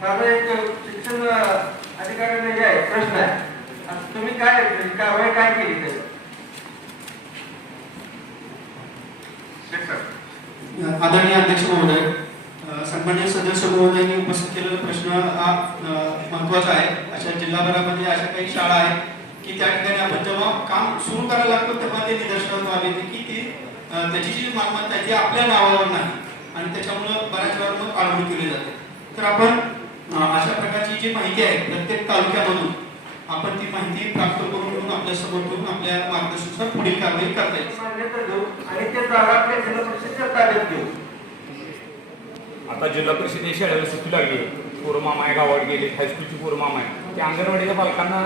माझा एक शिक्षण अधिकाऱ्यांना हे आहे प्रश्न आहे, तुम्ही काय कारवाई काय केली त्याची? आदरणीय अध्यक्ष महोदय, सन्माननीय सदस्य महोदयांनी उपस्थित केलेला प्रश्न हा महत्वाचा आहे. अशा जिल्हाभरामध्ये अशा काही शाळा आहेत की त्या ठिकाणी आपण जेव्हा काम सुरू करायला लागतो तेव्हा ते निदर्शनास आले की ती त्याची जी मालमत्ता आहे ती आपल्या नावावर नाही आणि त्याच्यामुळं बऱ्याच वेळा मग आळवणी केली जाते. तर आपण अशा प्रकारची जी माहिती आहे प्रत्येक तालुक्यामधून आपण ती माहिती प्राप्त करून घेऊन आपल्या समोर ठेवून आपल्या मार्गदर्शनानुसार पुढील कारवाई करता येईल. आणि ते जागा आपल्या जिल्हा परिषदेच्या ताब्यात घेऊ. आता जिल्हा परिषदेच्या शाळेला सुट्टी लागली, पोरमामा आहे गावात गेले, हायस्कूलची पोरमामा आहे, त्या अंगणवाडीच्या बालकांना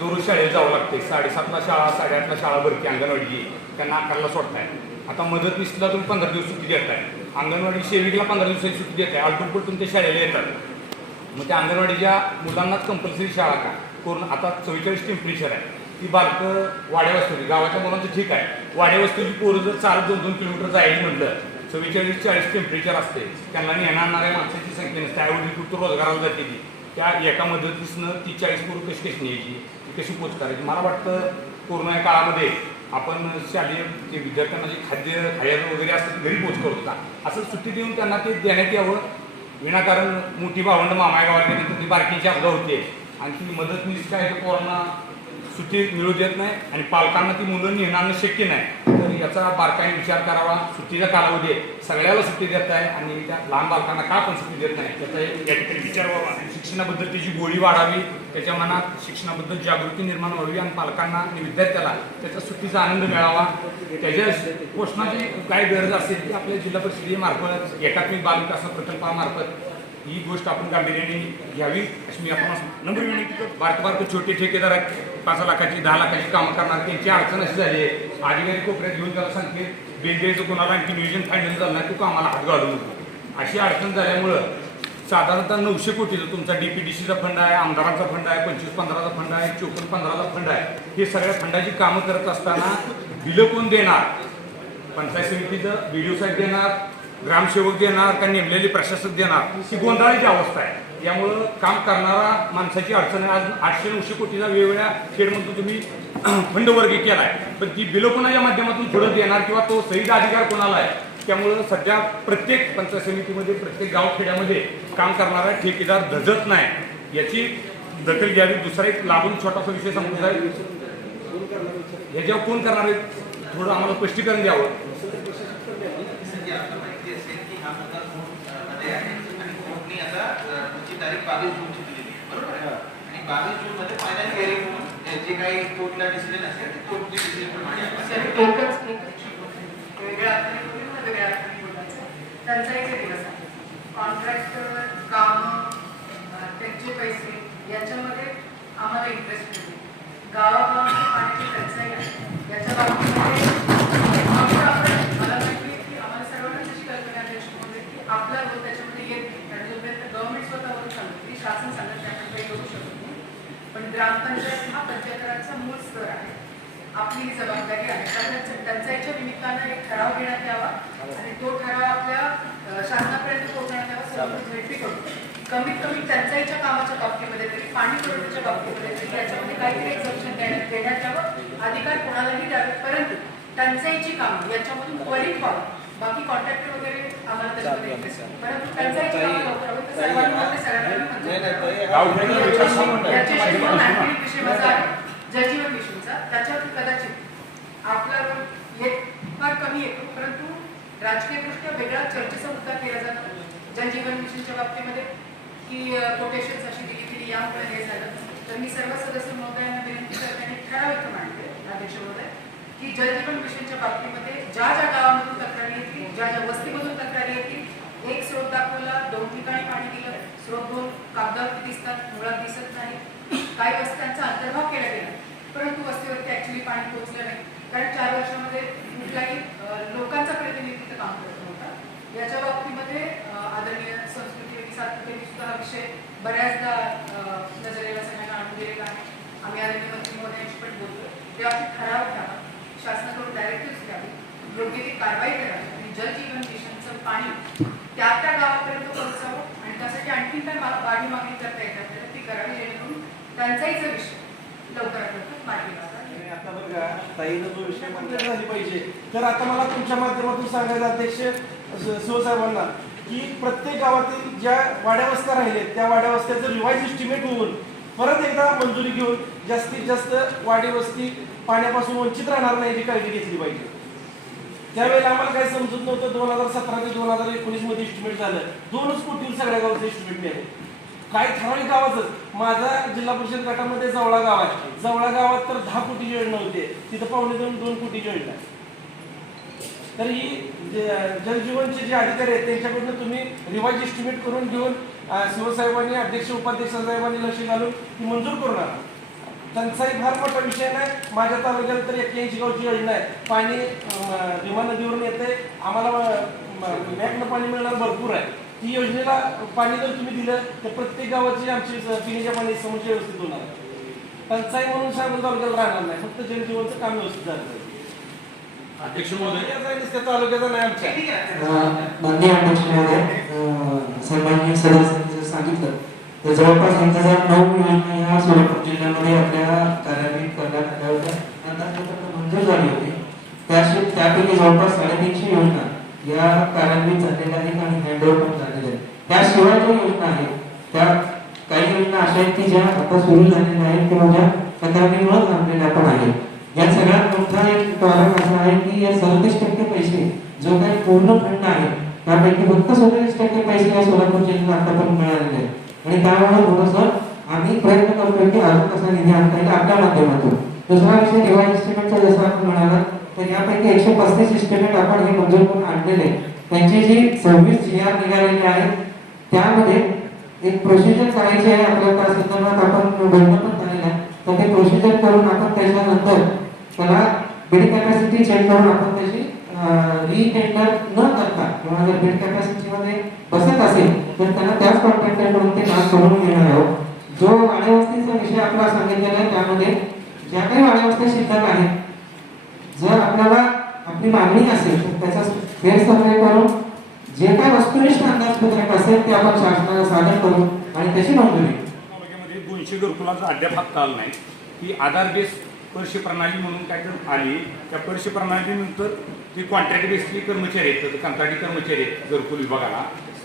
दररोज शाळेत जावं लागते. 7:30ला शाळा, 8:30ला शाळा भरती अंगणवाडी, त्यांना 11ला सोडताय. आता मदतनीसला तुम्ही 15 दिवस सुट्टी देताय, अंगणवाडी सेविकला 15 दिवसाची सुट्टी देताय, आलटून तुमच्या शाळेला येतात. मग त्या अंगणवाडीच्या मुलांनाच कंपल्सरी शाळा का करून आता 44 टेम्परेचर आहे. ती बालकं वाड्या वस्तूची, गावाच्या मुलांचं ठीक आहे, वाड्या वस्तूची पोरं जर 2-2 किलोमीटर जायची म्हटलं 44-40 टेम्परेचर असते, त्यांना येणाऱ्या माणसाची संख्या नसते. त्याऐवजी कुठं रोजगाराला जाते ती, त्या एका मदतीसनं ती 40 पोरं कशी न्यायची, ती कशी पोच करायची. मला वाटतं कोरोना काळामध्ये आपण शालेय जे विद्यार्थ्यांना जे खायचं वगैरे असतं घरी पोच करत होता, असं सुट्टी देऊन त्यांना ते देण्यात यावं. विनाकारण मोठी भावंड मामाय गावात ती बारकीची अपघात होते आणि ती मदतनीस काय पोरांना सुट्टी मिळू देत नाही आणि पालकांना ती मुलं नेणं शक्य नाही. तर याचा बारकाईने विचार करावा. सुट्टीचा कालावधी सगळ्याला सुट्टी देत आहे आणि त्या लहान बालकांना का पण सुट्टी देत नाही त्याचा या ठिकाणी विचार व्हावा. शिक्षणाबद्दल त्याची गोडी वाढावी, त्याच्या मनात शिक्षणाबद्दल जागृती निर्माण व्हावी आणि पालकांना आणि विद्यार्थ्याला त्याच्या सुट्टीचा आनंद मिळावा. त्याच्या पोषणाची काय गरज असेल ती आपल्या जिल्हा परिषदेमार्फत एकात्मिक बालविकास प्रकल्पामार्फत ही गोष्ट आपण गांभीर्याने घ्यावी अशी मी आपण नंबर विनंती करतो. बारकं छोटे ठेकेदार आहेत, 5 लाखाची 10 लाखाची कामं करणार, त्यांची अडचण अशी झाली आहे, अधिकारी कोपऱ्यात घेऊन त्याला सांगते बेंद्याचं कोणाला आणखी नियोजन फायनल झालं नाही, तू कामाला हात घालू नको. अशी अडचण झाल्यामुळं साधारणतः 900 कोटीचा तुमचा DPDCचा फंड आहे, आमदारांचा फंड आहे, 25-15चा फंड आहे, 54-15चा फंड आहे. हे सगळ्या फंडाची कामं करत असताना बिलं कोण देणार? पंचायत समितीचं BDO साहेब देणार, ग्रामसेवक देणार का नेमलेले प्रशासक देणार? ही गोंधळाची अवस्था आहे. यामुळं काम करणारा माणसाची अडचण आहे. आज 800-900 कोटीचा वेगवेगळ्या खेडमधून तुम्ही फंड वर्ग केला आहे, पण ती बिलं कोणाच्या माध्यमातून पुढे देणार किंवा तो सहीचा अधिकार कोणाला आहे? त्यामुळं सध्या प्रत्येक पंचायत समितीमध्ये प्रत्येक गावखेड्यामध्ये काम करणारा ठेकेदार धजत नाही, याची दखल घ्यावी. दुसरा एक लागून छोटासा विषय सांगतो साहेब, ह्याच्यावर कोण करणार आहे थोडं आम्हाला स्पष्टीकरण द्यावं. तारीख 22 जूनची दिलेली आहे, बरोबर आहे. आणि 22 जून मध्ये फायनल हिअरिंग म्हणून जे काही कोर्टला डिसिजन असेल ते कोर्टची डिसिजन प्रमाणे वेगळ्या त्यांचा एक दिवस आहे. कॉन्ट्रॅक्ट काम त्यांचे पैसे याच्यामध्ये आम्हाला इंटरेस्ट मिळतो. गावागावाची पाण्याची टंचाई आहे याच्या बाबतीमध्ये मला माहिती आहे की आम्हाला सर्वांना कशी कल्पना देशमध्ये की आपला रोल त्याच्यामध्ये येत नाही. आणि जोपर्यंत गव्हर्नमेंट स्वतःवरून सांगतो की शासन सांगत त्यामध्ये काही करू शकत नाही ग्रामपंचायत हा पंचायत राजचा मूळ स्तर आहे. आपली ही जबाबदारी आहे. त्यामुळे टंचाईच्या निमित्तानं एक ठराव घेण्यात यावा आणि तो ठराव आपल्या शासनापर्यंत पोहोचण्यात यावा. सर्व झेडपी करून कमीत कमी टंचाईच्या कामाच्या बाबतीमध्ये तरी, पाणी पुरवठ्याच्या बाबतीमध्ये तरी याच्यामध्ये काहीतरी एक्झम्पशन देण्यात यावं. अधिकार कोणालाही द्यावे, परंतु टंचाईची कामं याच्यामधून त्वरित व्हावं. बाकी कॉन्ट्रॅक्टर वगैरे आम्हाला त्याच्यामध्ये इंटरेस्ट आहे, परंतु टंचाईची कामं लवकर व्हावी. तर सर्वांना याच्याशी दोन आणखी एक विषय माझा आहे जलजीवन मिशनचा. त्याच्यावर कदाचित आपला फार कमी येतो, परंतु राजकीयदृष्ट्या वेगळा चर्चेचा मुद्दा केला जातो जलजीवन मिशनच्या बाबतीमध्ये की कोटेशन्स अशी दिली गेली, यामुळे हे झालं. तर मी सर्व सदस्य महोदयांना विनंती करते आणि ठराव इथं मांडते अध्यक्ष महोदय की जलजीवन मिशनच्या बाबतीमध्ये ज्या ज्या गावामधून तक्रारी येतील, ज्या ज्या वस्तीमधून तक्रारी येतील, एक स्रोत दाखवला, 2 ठिकाणी पाणी दिलं, स्रोत 2 कागदावरती दिसतात, मुळात दिसत नाही. काही वस्त्यांचा अंतर्भाव केला गेला, परंतु वस्तीवरती ऍक्च्युली पाणी पोहोचलं नाही, कारण 4 वर्षामध्ये कुठल्याही लोकांचा प्रतिनिधित्व काम करत नव्हता. याच्या बाबतीमध्ये आदरणीय संस्कृती सातपुतेंनी सुद्धा हा विषय बऱ्याचदा नजरेला सगळ्यांना आणून दिलेला आहे. आम्ही आदरणीय मंत्री महोदयांशी पण बोलतो, तेव्हा ठराव घ्यावा, शासनाकडून डायरेक्टिव्ह घ्यावी, योग्य ती कारवाई करावी आणि जलजीवन मिशनचं पाणी त्या त्या गावापर्यंत पोहोचावं आणि त्यासाठी आणखी काय वाढी मागणी करता येते आपल्याला ती करावी, जेणेकरून टंचाईचा विषय लवकरात लवकर मार्गी लावला. आता बघा ताईनं जो विषय मंजूर झाली पाहिजे, तर आता मला तुमच्या माध्यमातून सांगायचं अध्यक्ष शिवसाहेबांना की प्रत्येक गावातील ज्या वाड्यावस्त्या राहिलेत त्या वाड्यावस्त्याचं रिवाईज एस्टिमेट होऊन परत एकदा मंजुरी घेऊन जास्तीत जास्त वाडी-वस्ती पाण्यापासून वंचित राहणार नाही याची काळजी घेतली पाहिजे. त्यावेळेला आम्हाला काही समजत नव्हतं. 2017 ते 2019 मध्ये एस्टिमेट झालं, 2च कोटी सगळ्या गावाचं एस्टिमेट मिळालं. काही ठराविक गावाचं, माझा जिल्हा परिषद गटामध्ये जवळा गाव आहे, जवळा गावात तर 10 कोटीची योजना होती, तिथं 2.5 कोटीची योजना आहे. तर ही जलजीवनचे जे अधिकारी आहेत त्यांच्याकडून तुम्ही रिवाईज एस्टिमेट करून घेऊन शिवसाहेबांनी अध्यक्ष उपाध्यक्ष साहेबांनी लक्ष घालून ती मंजूर करून आणा. टंचाई फार मोठा विषय नाही. माझ्या तालुक्यात तर 81 गावची योजना आहे, पाणी भीमा नदीवरून येते, आम्हाला मॅकनं पाणी मिळणार भरपूर आहे. ती योजनेला पाणी जर तुम्ही दिलं तर प्रत्येक गावाची आमची पिण्याच्या पाण्याची समस्या व्यवस्थित होणार. टंचाई म्हणून सांगून तालुक्याला राहणार नाही, फक्त जलजीवनचं काम व्यवस्थित झालं पाहिजे. अध्यक्ष महोदय तालुक्याचा नाही आमच्या माननीय अध्यक्ष महोदय, सर्वांनी सदस्यांनी सांगितलं तर जवळपास 1009 योजना ह्या सोलापूर जिल्ह्यामध्ये आपल्या कार्यान्वित करण्यात आल्या होत्या, नंतर मंजूर झाली होती. त्यापैकी जवळपास 350 योजना या कार्यान्वित झालेल्या आहेत आणि हँडओव्हर पण झालेल्या आहेत. त्याशिवाय ज्या योजना आहेत त्या काही योजना अशा आहेत की ज्या आता सुरू झालेल्या आहेत किंवा ज्या तक्रारीमुळे थांबलेल्या पण आहेत. या सगळ्यात मोठा एक कारण असं आहे की या 37% पैसे जो काही पूर्ण फंड आहे त्यापैकी फक्त 37% पैसे या सोलापूर जिल्ह्याला आतापर्यंत मिळालेले आहेत आणि त्यामुळे थोडंसं आम्ही प्रयत्न करतोय की अजून कसा निधी आणता येईल आपल्या माध्यमातून. दुसरा विषय रिवाईज एस्टिमेटचा जसं आपण म्हणाला तर यापैकी 135 एस्टिमेट आपण हे मंजूर करून आणलेले. त्यांची जी 26 GR निघालेली आहेत त्यामध्ये एक प्रोसिजर करायची आहे आपल्याला. त्या संदर्भात आपण बोलणं पण झालेलं आहे, तर ते प्रोसिजर करून आपण त्याच्यानंतर त्याला बेड कॅपॅसिटी चेक करून आपण त्याची रीटेंडर न करता किंवा जर बेड कॅपॅसिटी मध्ये बसत असेल तर त्यांना त्याच कॉन्ट्रॅक्टरकडून ते काम करून घेणार आहोत. जो वाड्यावस्तीचा विषय आपला सांगितलेला आहे त्यामध्ये ज्या काही वाड्यावस्त्या शिल्लक आहेत, जर आपल्याला आपली मागणी असेल तर त्याचा फेर सर्वे करून जे काही वस्तुनिष्ठ अंदाजपत्रक असेल ते आपण शासनाला सादर करू आणि त्याची मंजुरी. 200 घरकुलांचा अद्याप हात आला नाही. ही आधार बेस पर्शी प्रणाली म्हणून काय आली, त्या पर्शी प्रणालीनंतर जी कॉन्ट्रॅक्ट बेसची कर्मचारी आहेत, कंत्राटी कर्मचारी आहेत घरकुल विभागाला,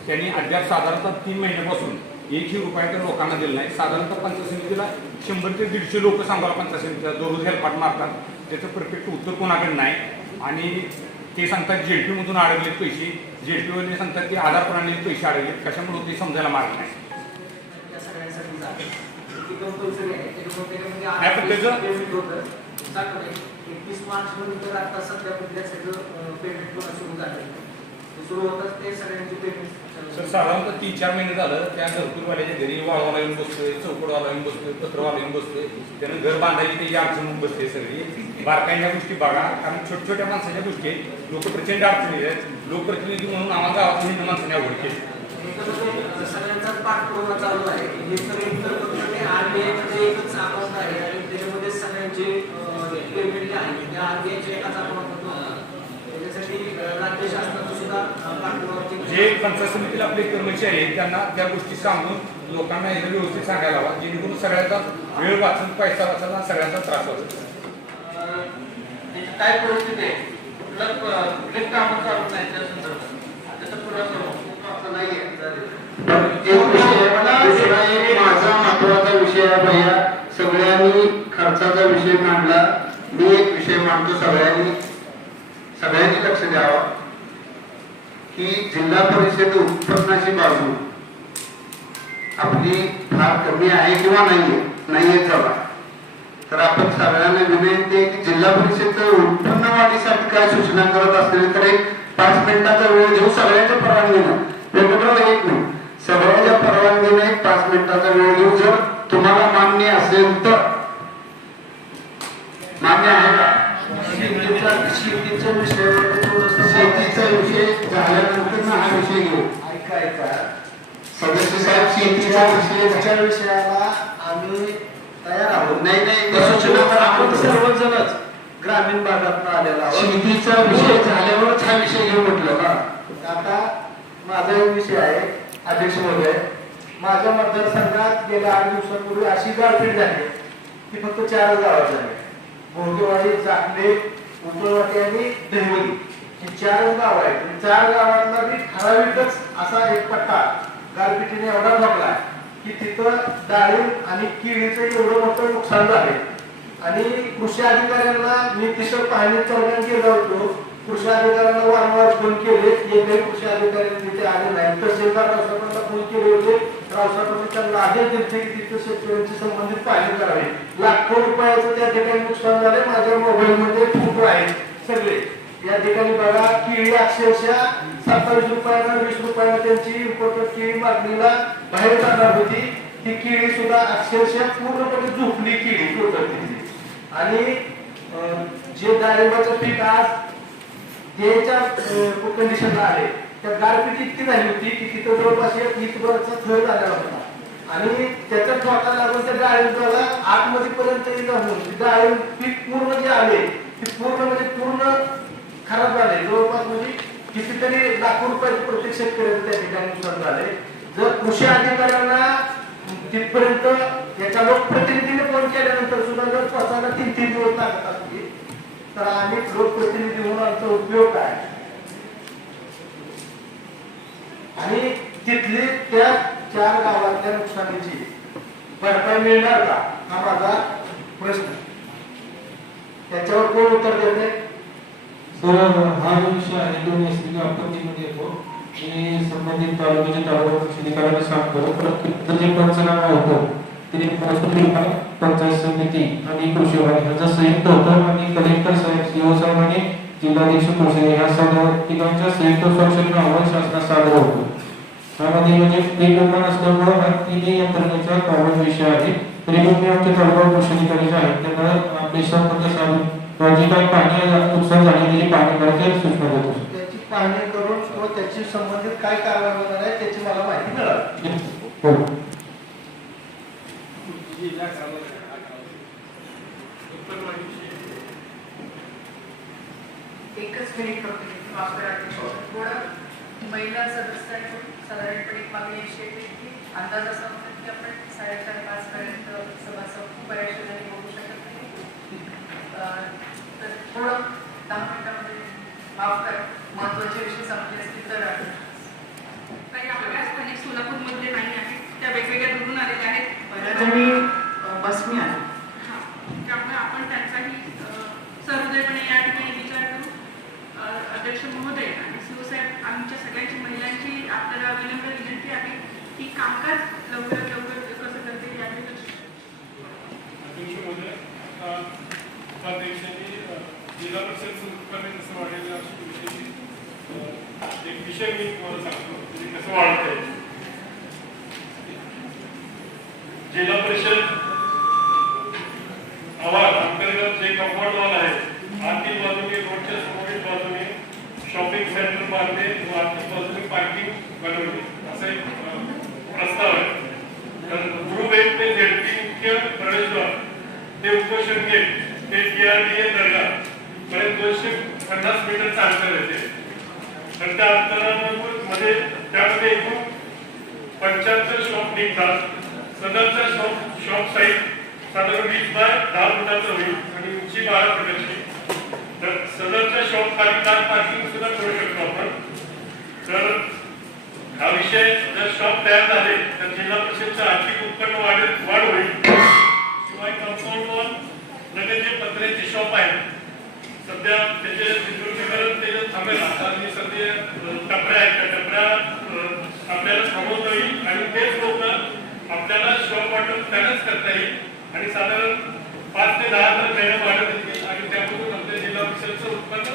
त्यांनी अद्याप साधारणतः 3 महिन्यापासून 1ही रुपया तर लोकांना दिला नाही. साधारणतः पंचायत समितीला 100 ते 150 लोक सांगायला पंचायत समितीला दररोज हेल्पाट मारतात, त्याचं परफेक्ट उत्तर कोणाकडे नाही. आणि ते सांगतात जेडपीमधून अडकलेत पैसे, जेडपीवाले सांगतात की आधार प्रणालीत पैसे अडकलेत, कशामुळे ते समजायला मार्ग नाही. सर साधारणतः 3-4 महिने झालं त्या घरकुलवाल्याच्या घरी वाळवाला येऊन बसतोय, चौकडवाला येऊन बसतोय, पत्रवाला येऊन बसतोय, त्यानं घर बांधायची त्याची अडचण होऊन बसते. सगळी बारकाईच्या गोष्टी बघा, कारण छोट्या छोट्या माणसाच्या गोष्टी लोक प्रचंड अडचणी आहेत. लोकप्रतिनिधी म्हणून आम्हाला गावात माणसाने आवड केली. सगळ्यांचा पाठपुरावा चालू आहे. आरबीआयमध्ये एकच अकाउंट आहे आणि त्याच्यामध्ये सगळ्यांचे पेमेंट जे आहे त्या आरबीआयच्या एकाच अकाउंट त्याच्यासाठी राज्य शासनाचं सुद्धा पाठपुरावा जे पंचायत समितीला आपले कर्मचारी आहेत त्यांना त्या गोष्टी सांगून लोकांना एकदम व्यवस्थित सांगायला हवा जेणेकरून सगळ्यांचा वेळ वाचून पैसा वाचायला सगळ्यांचा त्रास होतो. काय परिस्थिती आहे कुठलं काम चालू नाही त्या संदर्भात त्याचा पुरावा नाहीये. एक विषय माझा महत्वाचा विषय आहे भैया. सगळ्यांनी खर्चाचा विषय मांडला. मी एक विषय मांडतो. सगळ्यांनी लक्ष द्यावं की जिल्हा परिषद उत्पन्नाची बाजू आपली फार कमी आहे किंवा नाहीये जवळ. तर आपण सगळ्यांना विनंती आहे की जिल्हा परिषदचं उत्पन्न वाढीसाठी काय सूचना करत असतील तर एक 5 मिनिटाचा वेळ घेऊ. सगळ्यांच्या परवानगीनं वेगवेगळं एक नाही, सगळ्यांच्या परवानगीने 5 मिनिटाचा वेळ घेऊ. जर तुम्हाला मान्य असेल तर मान्य आहे का? शेतीचा विषय झाल्यानंतर हा विषय घेऊ. ऐका सदस्य साहेब, शेतीच्या विषयाला आम्ही तयार आहोत. नाही आपण सर्वजणच ग्रामीण भागात आलेला आहोत. शेतीचा विषय झाल्यावरच हा विषय घेऊ म्हटलं ना. आता माझा एक विषय आहे अध्यक्ष महोदय. माझ्या मतदारसंघात गेल्या 8 दिवसांपूर्वी अशी गाळपीट झाली की फक्त 4 गावात झाली. भोगेवाडी, चाकले, उपळवाटी आणि दहिवली ही 4 गाव आहेत. 4 गावांना बी ठराविकच असा एक पट्टा गारपिटीने एवढा भरला की तिथं डाळिंब आणि केळीचं एवढं मोठं नुकसान झाले. आणि कृषी अधिकाऱ्यांना मी तिथं पाहणी चौघान केलं होतो. कृषी अधिकाऱ्यांना वारंवार फोन केले, एकही कृषी अधिकारी तिथे आले नाही. तहसीलदार रावसाहेबांना फोन केले होते. रावसाहेबांनी त्यांना आदेश दिले की तिथे शेतकऱ्यांची संबंधित पाहणी करावी. लाखो रुपयाचं त्या ठिकाणी नुकसान झाले. माझ्या मोबाईलमध्ये फोटो आहेत सगळे. या ठिकाणी बघा, केळी अक्षरशः 27 रुपयाला 20 रुपयाला त्यांची इम्पोर्टेड केळी मागणीला बाहेर जाणार होती. ही केळी सुद्धा अक्षरशः पूर्णपणे झोपली केळी टोटल. आणि जे डाळिंबाचं पीक आज त्याच्या कंडिशनला आले, त्या गारपीट इतकी झाली होती की तिथं जवळपास 1 इंचभरचा थर झालेला होता. आणि त्याचा धोका लागून त्या डाळिंबाला आतमध्ये पर्यंत जाऊन डाळिंब पीक पूर्ण जे आले ते पूर्ण खराब झाले. जवळपास म्हणजे कितीतरी लाखो रुपयाचे प्रत्येक शेतकऱ्याचे त्या ठिकाणी नुकसान झाले. जर कृषी अधिकाऱ्यांना तिथपर्यंत याच्या लोकप्रतिनिधीने फोन केल्यानंतर सुद्धा जर स्वतःला 3-3 दिवस लागत असतील तर आम्ही लोकप्रतिनिधी म्हणून आमचा उपयोग काय? आणि तिथली त्या 4 गावातल्या नुकसानीची भरपाई मिळणार का हा माझा प्रश्न. त्याच्यावर कोण उत्तर देते? सर, हा जो विषय आहे तो नैसर्गिक आपत्तीमध्ये येतो. मी संबंधित तालुक्याचे तालुका अधिकाऱ्यांना सांगतो. जर जे पंचनामा होतो ते पंचायत समिती आणि कृषी विभाग ह्याचा संयुक्त होतं आणि कलेक्टर साहेब, सीओ साहेब आणि जिल्हाधीश कृषी ह्या सर्व ठिकाणच्या संयुक्त स्वाक्षरीने अहवाल शासनास सादर होतो. त्यामध्ये म्हणजे एक निर्माण असल्यामुळे हा 3 यंत्रणेचा कॉमन विषय आहे. तरी मी आमच्या तालुका कृषी अधिकारी जे आहेत त्यांना आपले संबंध साधून जी काही पाणी नुकसान झाली त्याची पाहणी करायची सूचना देतो. त्याची पाहणी करून किंवा त्याची संबंधित काय कारवाई होणार आहे त्याची मला माहिती मिळाली. हो. एकच मिनिट थोडं महिला सदस्यांकडून साधारणपणे मागणी अशी आहे की अंदाज असा होता की आपण 4:30-5 पर्यंत सभा संपू. बऱ्याच जणांनी बोलू शकत नाही. तर थोडं 10 मिनिटांमध्ये माफ करा, महत्वाचे विषय संपले असतील तर काही आपल्या स्थानिक सोलापूरमध्ये नाही आहे. त्या वेगवेगळ्या दुरून आलेल्या आहेत. बऱ्याच जणी बसनी आहे. त्यामुळे आपण त्यांचाही सहृदयपणे या ठिकाणी विचार करू. अध्यक्ष महोदय आणि शिवसाहेब, आमच्या सगळ्यांची महिलांची आपल्याला विनम्र विनंती आहे की कामकाज लवकरात लवकर कसं करते याकडे अध्यक्ष महोदय, त्या दिवशी जिल्हा परिषद सुरू कसं वाढेल एक विषय मी तुम्हाला सांगतो म्हणजे कसं वाढत आहे. जिल्हा परिषद आवाज अंतर्गत जे कंपाऊंड वॉल आहे, आतील बाजूने रोडच्या समोरील बाजूने शॉपिंग सेंटर बांधले व आतील बाजूने पार्किंग बनवली असा एक प्रस्ताव आहे. तर ग्रुप 1 ते Z3 मुख्य प्रवेशद्वार ते उपोषण गेट ते DRDA दर्गा पर्यंत 250 मीटर अंतर येते. तर त्या अंतरामध्ये त्यामध्ये एकूण 75 शॉप निघतात. सदरचा शॉप साईज साधारण 20 बाय 10 फुटाचा होईल आणि उंची 12 फुटाची. तर सदरच्या शॉप खाली कार पार्किंग सुद्धा करू शकतो आपण. तर हा विषय जर शॉप तयार झाले तर जिल्हा परिषदचं आर्थिक उत्पन्न वाढ होईल. शिवाय कंपाऊंड वॉल लगेच जे पत्र्याची शॉप आहे सध्या त्याचे विद्युतीकरण ते थांबेल. आता मी सध्या टपऱ्या आहेत त्या टपऱ्या आपल्याला थांबवता येईल आणि तेच लोक आपल्याला शॉप वाटप त्यानंच करता येईल आणि साधारण 5 ते 10 हजार महिना वाढत येतील आणि त्यामधून आपल्या जिल्हा परिषदचं उत्पन्न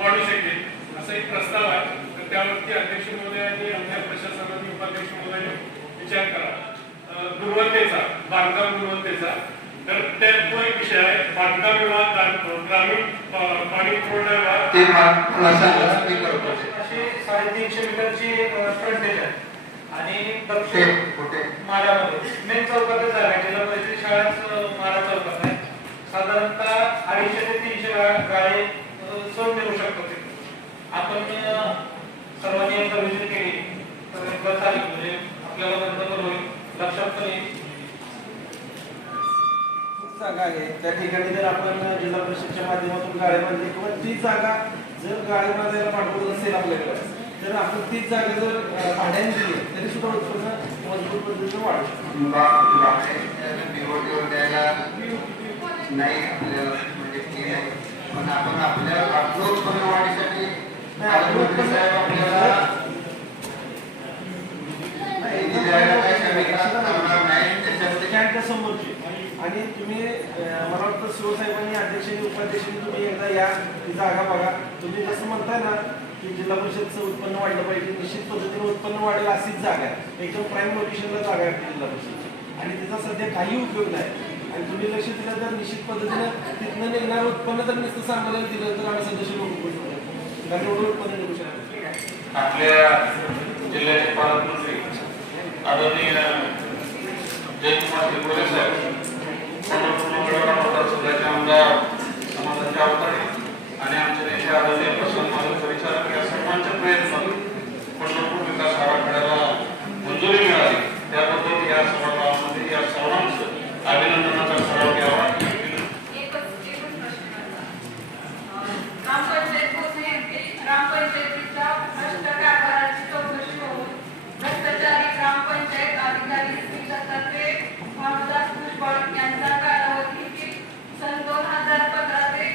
वाढू शकेल असा एक प्रस्ताव आहे. तर त्यावरती अध्यक्ष महोदयांनी आमच्या प्रशासनाने उपाध्यक्ष महोदयांनी विचार करा. गुणवत्तेचा बांधकाम गुणवत्तेचा तर तो एक विषय आहे. बांधकाम विभाग ग्रामीण पाणी पुरवठा विभाग अशी 350 मीटरची फ्रंटेज आहे आणि दक्षिण माड्यामध्ये मेन चौकातच आहे. जिल्हा परिषद शाळाच माडा चौकात आहे. साधारणतः 250 ते 300 गाळे सहज मिळू शकतो. आपण सर्वांनी एकदा विजिट केली तर एकदा चालेल म्हणजे आपल्याला बरोबर होईल लक्षात पण येईल. जागा आहे त्या ठिकाणी जर आपण जिल्हा परिषदच्या माध्यमातून गाळे बांधले किंवा ती जागा जर गाळे बांधायला पाठवत असेल आपल्याकडे तर आपण तीच जागा जर भाड्याने दिली तरी सुद्धा उत्पन्न मजबूत पद्धतीने वाढू शकतो. नाही आपल्याला म्हणजे पण आपण आपल्या उत्पन्न वाढीसाठी समोरची आणि तुम्ही मला वाटतं शिवसाहेबांनी अध्यक्षांनी उपाध्यक्षांनी तुम्ही एकदा या जागा बघा. तुम्ही जसं म्हणताय ना की जिल्हा परिषदचं उत्पन्न वाढलं पाहिजे निश्चित पद्धतीने उत्पन्न वाढेल अशीच जागा आहे. एकदम प्राईम लोकेशनला जागा आहे जिल्हा परिषद आणि त्याचा सध्या काही उपयोग नाही. आणि तुम्ही लक्ष दिलं तर निश्चित पद्धतीनं तिथनं निघणारं उत्पन्न जर नुसतं सांभाळायला दिलं तर आम्ही सदस्य लोक करू शकतो. कारण एवढं उत्पन्न निघू शकतो. आपल्या जिल्ह्याचे पालकमंत्री आदरणीय जयकुमार शिवगोले साहेब मतदारसंघाचे आमदार समाजाचे अवताडे आणि आमचे नेते आदरणीय प्रसन्न परिचारक या सर्वांच्या प्रयत्नातून पंढरपूर विकास आराखड्याला मंजुरी मिळाली. त्याबद्दल या सभागृहामध्ये या सर्वांचं अभिनंदनाचा ठराव घ्यावा. ग्रामपंचायतीच्या भ्रष्ट कारभाराची चौकशी होऊन भ्रष्टाचारी ग्रामपंचायत अधिकारी शिक्षकातर्फे भानुदास भुजबळ यांचा कालावधी सन 2015 ते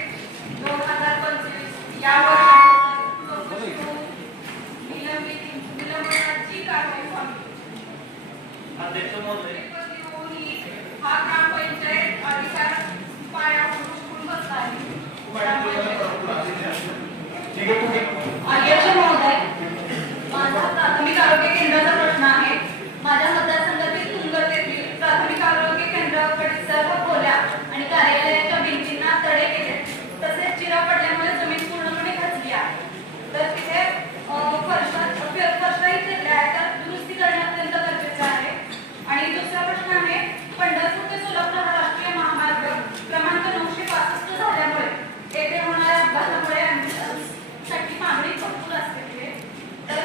2025 या वर्षानुसार चौकशी होऊन निलंबनाची कारवाई व्हावी. अध्यक्ष महोदय हा ग्रामपंचायत अधिकार पायावर उचलून बसला आहे. अध्यक्ष महोदय माझा प्राथमिक आरोग्य केंद्राचा प्रश्न आहे. माझ्या मतदारसंघातील तुंगत येथील प्राथमिक आरोग्य केंद्राकडे सर्व खोल्या आणि कार्यालयाच्या भिंतींना तडे केले तसेच चिरा पडल्यामुळे जमीन पूर्णपणे खचली आहे. तर तिथे फरशाही घेतल्या आहेत तर दुरुस्ती करणे अत्यंत गरजेचे आहे. आणि दुसरा प्रश्न आहे पंढरपूर ते सोलापूर हा राष्ट्रीय महामार्ग क्रमांक 965 झाल्यामुळे येथे होणाऱ्या अपघातामुळे साठी मागणी भरपूर असते. तर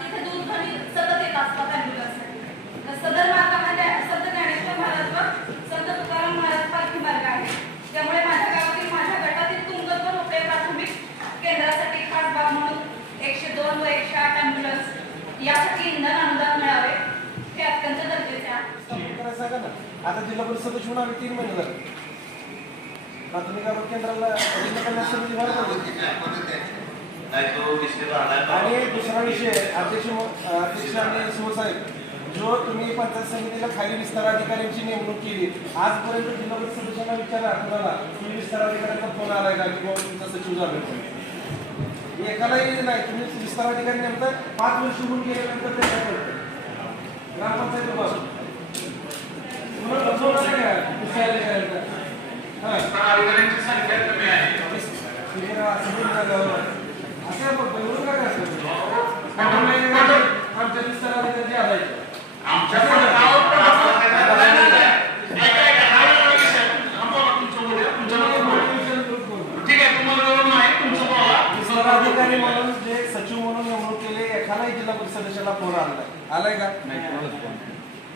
तिथे दूरध्वनी सतत येत असतात ॲम्ब्युलन्ससाठी. तर सदर मार्गामध्ये संत ज्ञानेश्वर महाराज व संत तुकाराम महाराज पालखी मार्ग आहे. त्यामुळे माझ्या गावातील माझ्या गटातील तुंगत व रोपे प्राथमिक केंद्रासाठी खास बाब म्हणून 102 व 108 ॲम्ब्युलन्स यासाठी इंधन अनुदान मिळावे हे अत्यंत गरजेचे आहे. सांगा ना आता जिल्हा परिषद शिवून आम्ही 3 महिने झाले प्राथमिक आरोग्य केंद्राला आणि दुसरा विषय अध्यक्ष आणि शिवसाहेब जो तुम्ही पंचायत समितीला खाली विस्तार अधिकाऱ्यांची नेमणूक केली आजपर्यंत जिल्हा परिषद सदस्यांना विचारा कुणाला तुम्ही विस्तार अधिकाऱ्यांचा फोन आलाय का किंवा तुमचा सचिव झाला एकालाही नाही. तुम्ही विस्तार अधिकारी नेमता 5 वर्ष होऊन गेल्यानंतर ते काय करतो ग्रामपंचायत पासून अधिकाऱ्यांची संख्या कमी आहे. असं बघून काय असतं आमच्या विस्तार अधिकारी आलाय आमच्या अधिकारी म्हणून जे सचिव म्हणून नेमणूक केले एखादाही जिल्हा परिषद सदस्याला फोन आलाय का?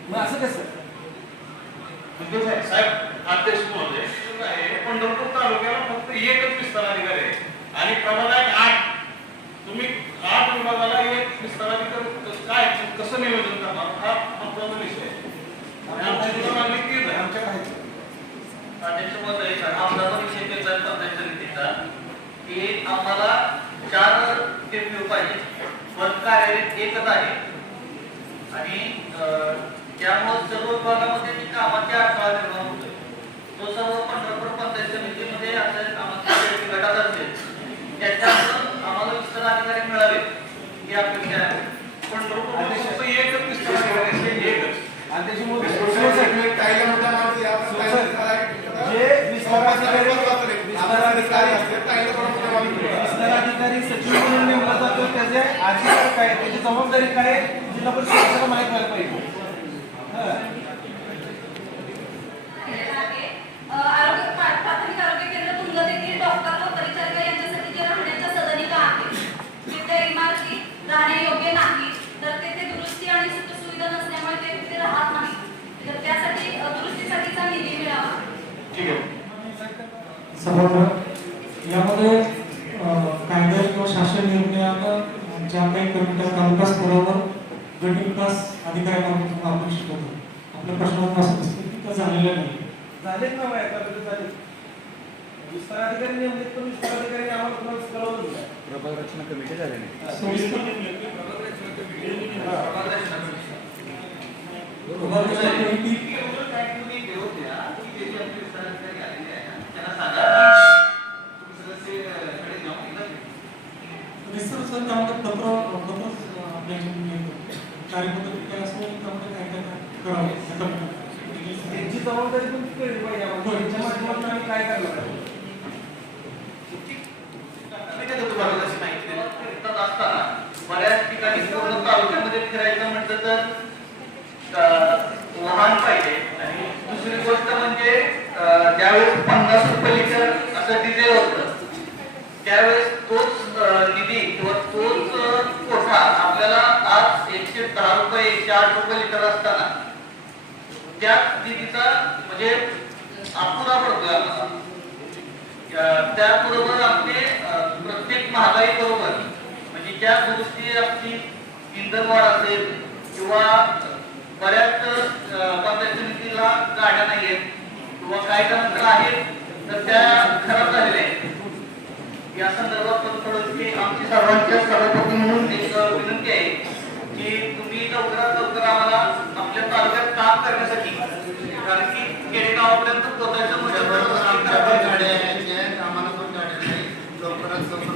मग असं कसं साहेब अध्यक्ष महोदय, पंढरपूर तालुक्याला फक्त एकच विस्तार अधिकारी आहे आणि प्रभागात 8. तुम्ही 8 विभागाला एक विस्तार अधिकारी काय कसं नियोजन करणार हा महत्वाचा विषय आहे. आणि आमची तुला मागणी तीच आहे. आमच्या काय अध्यक्ष महोदय, आमचा विषय केला पंचायत समितीचा की आम्हाला 4 टीम पाहिजे, पण कार्यरत एकच आहे आणि त्यामुळे सर्व विभागामध्ये जी कामाची अडथळा निर्माण होतोय तो सर्व पंढरपूर पंचायत समितीमध्ये असेल, कामाच्या गटात असेल, त्याच्यातून आम्हाला विस्तार अधिकारी मिळावे ही अपेक्षा आहे. पंढरपूर फक्त एकच विस्तार अधिकारी आहे, एकच. विस्ताराधिकारी सचिव म्हणून नेमला जातो, त्याचे अधिकार काय, त्याची जबाबदारी काय जिल्हा परिषद सदस्याला माहित व्हायला पाहिजे. प्राथमिक आरोग्य केंद्र तुंगत येथील डॉक्टर व परिचारिका यांच्यासाठी जे राहण्याच्या सदनिका आहेत तिथे इमारती राहणे योग्य नाही, तर तेथे दुरुस्ती आणि सुखसुविधा नसल्यामुळे ते तिथे राहत नाही, तर त्यासाठी दुरुस्तीसाठीचा निधी मिळावा. ठीक आहे. यामध्ये कायदा किंवा शासन निर्णयानं ज्या काही कर्मचारी तालुका स्तरावर गट विकास अधिकाऱ्यांना आपण शिकवतो, आपल्या प्रश्नांना असं असतं की त्या झालेल्या नाही. झालेच ना झाले विस्तार अधिकारी नेमले, पण विस्तार अधिकारी आम्हाला कोणाला कळवलं नाही. प्रभाग रचना कमिटी झाली नाही. त्यांची जबाबदारी पण कळली पाहिजे आम्हाला. त्यांच्या माध्यमातून आम्ही काय करणार आहे. असताना बऱ्याच ठिकाणी पूर्ण तालुक्यामध्ये फिरायचं म्हटलं तर वाहन पाहिजे आणि दुसरी गोष्ट म्हणजे ज्यावेळेस 50 रुपये लिटर असं डिझेल होतं त्यावेळेस तोच निधी किंवा तोच कोठा आपल्याला आज 110 रुपये 108 रुपये लिटर असताना त्याच निधीचा म्हणजे अपुरा पडतोय आम्हाला. त्याबरोबर आपले प्रत्येक महागाई बरोबर म्हणजे त्या दुरुस्ती असतील, इंधन वाढ असेल किंवा बऱ्याच पंचायत समितीला गाड्या नाही आहेत किंवा काही जणांकडे आहेत तर त्या खराब झालेल्या आहेत. या संदर्भात थोडं की आमची सर्वांच्या सभापती म्हणून एक विनंती आहे की तुम्ही लवकरात लवकर आम्हाला आपल्या तालुक्यात काम करण्यासाठी, कारण की खेडेगावापर्यंत पोहोचायचं म्हणजे आम्हाला पण गाड्या नाही, लवकरात लवकर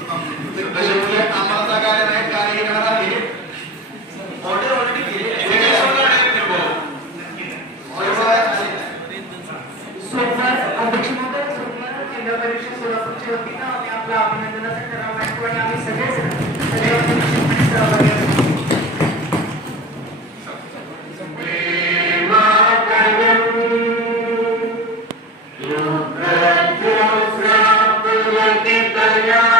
आम्हाला त्या गाड्या नाही, कार्यक्रम आहे ऑलरेडी केली. जिल्हा परिषद सोलापूरच्या वतीनं आम्ही आपला अभिनंदनाचा ठराव मांडतो आणि आम्ही सगळेच सहभागी असतो. Yeah.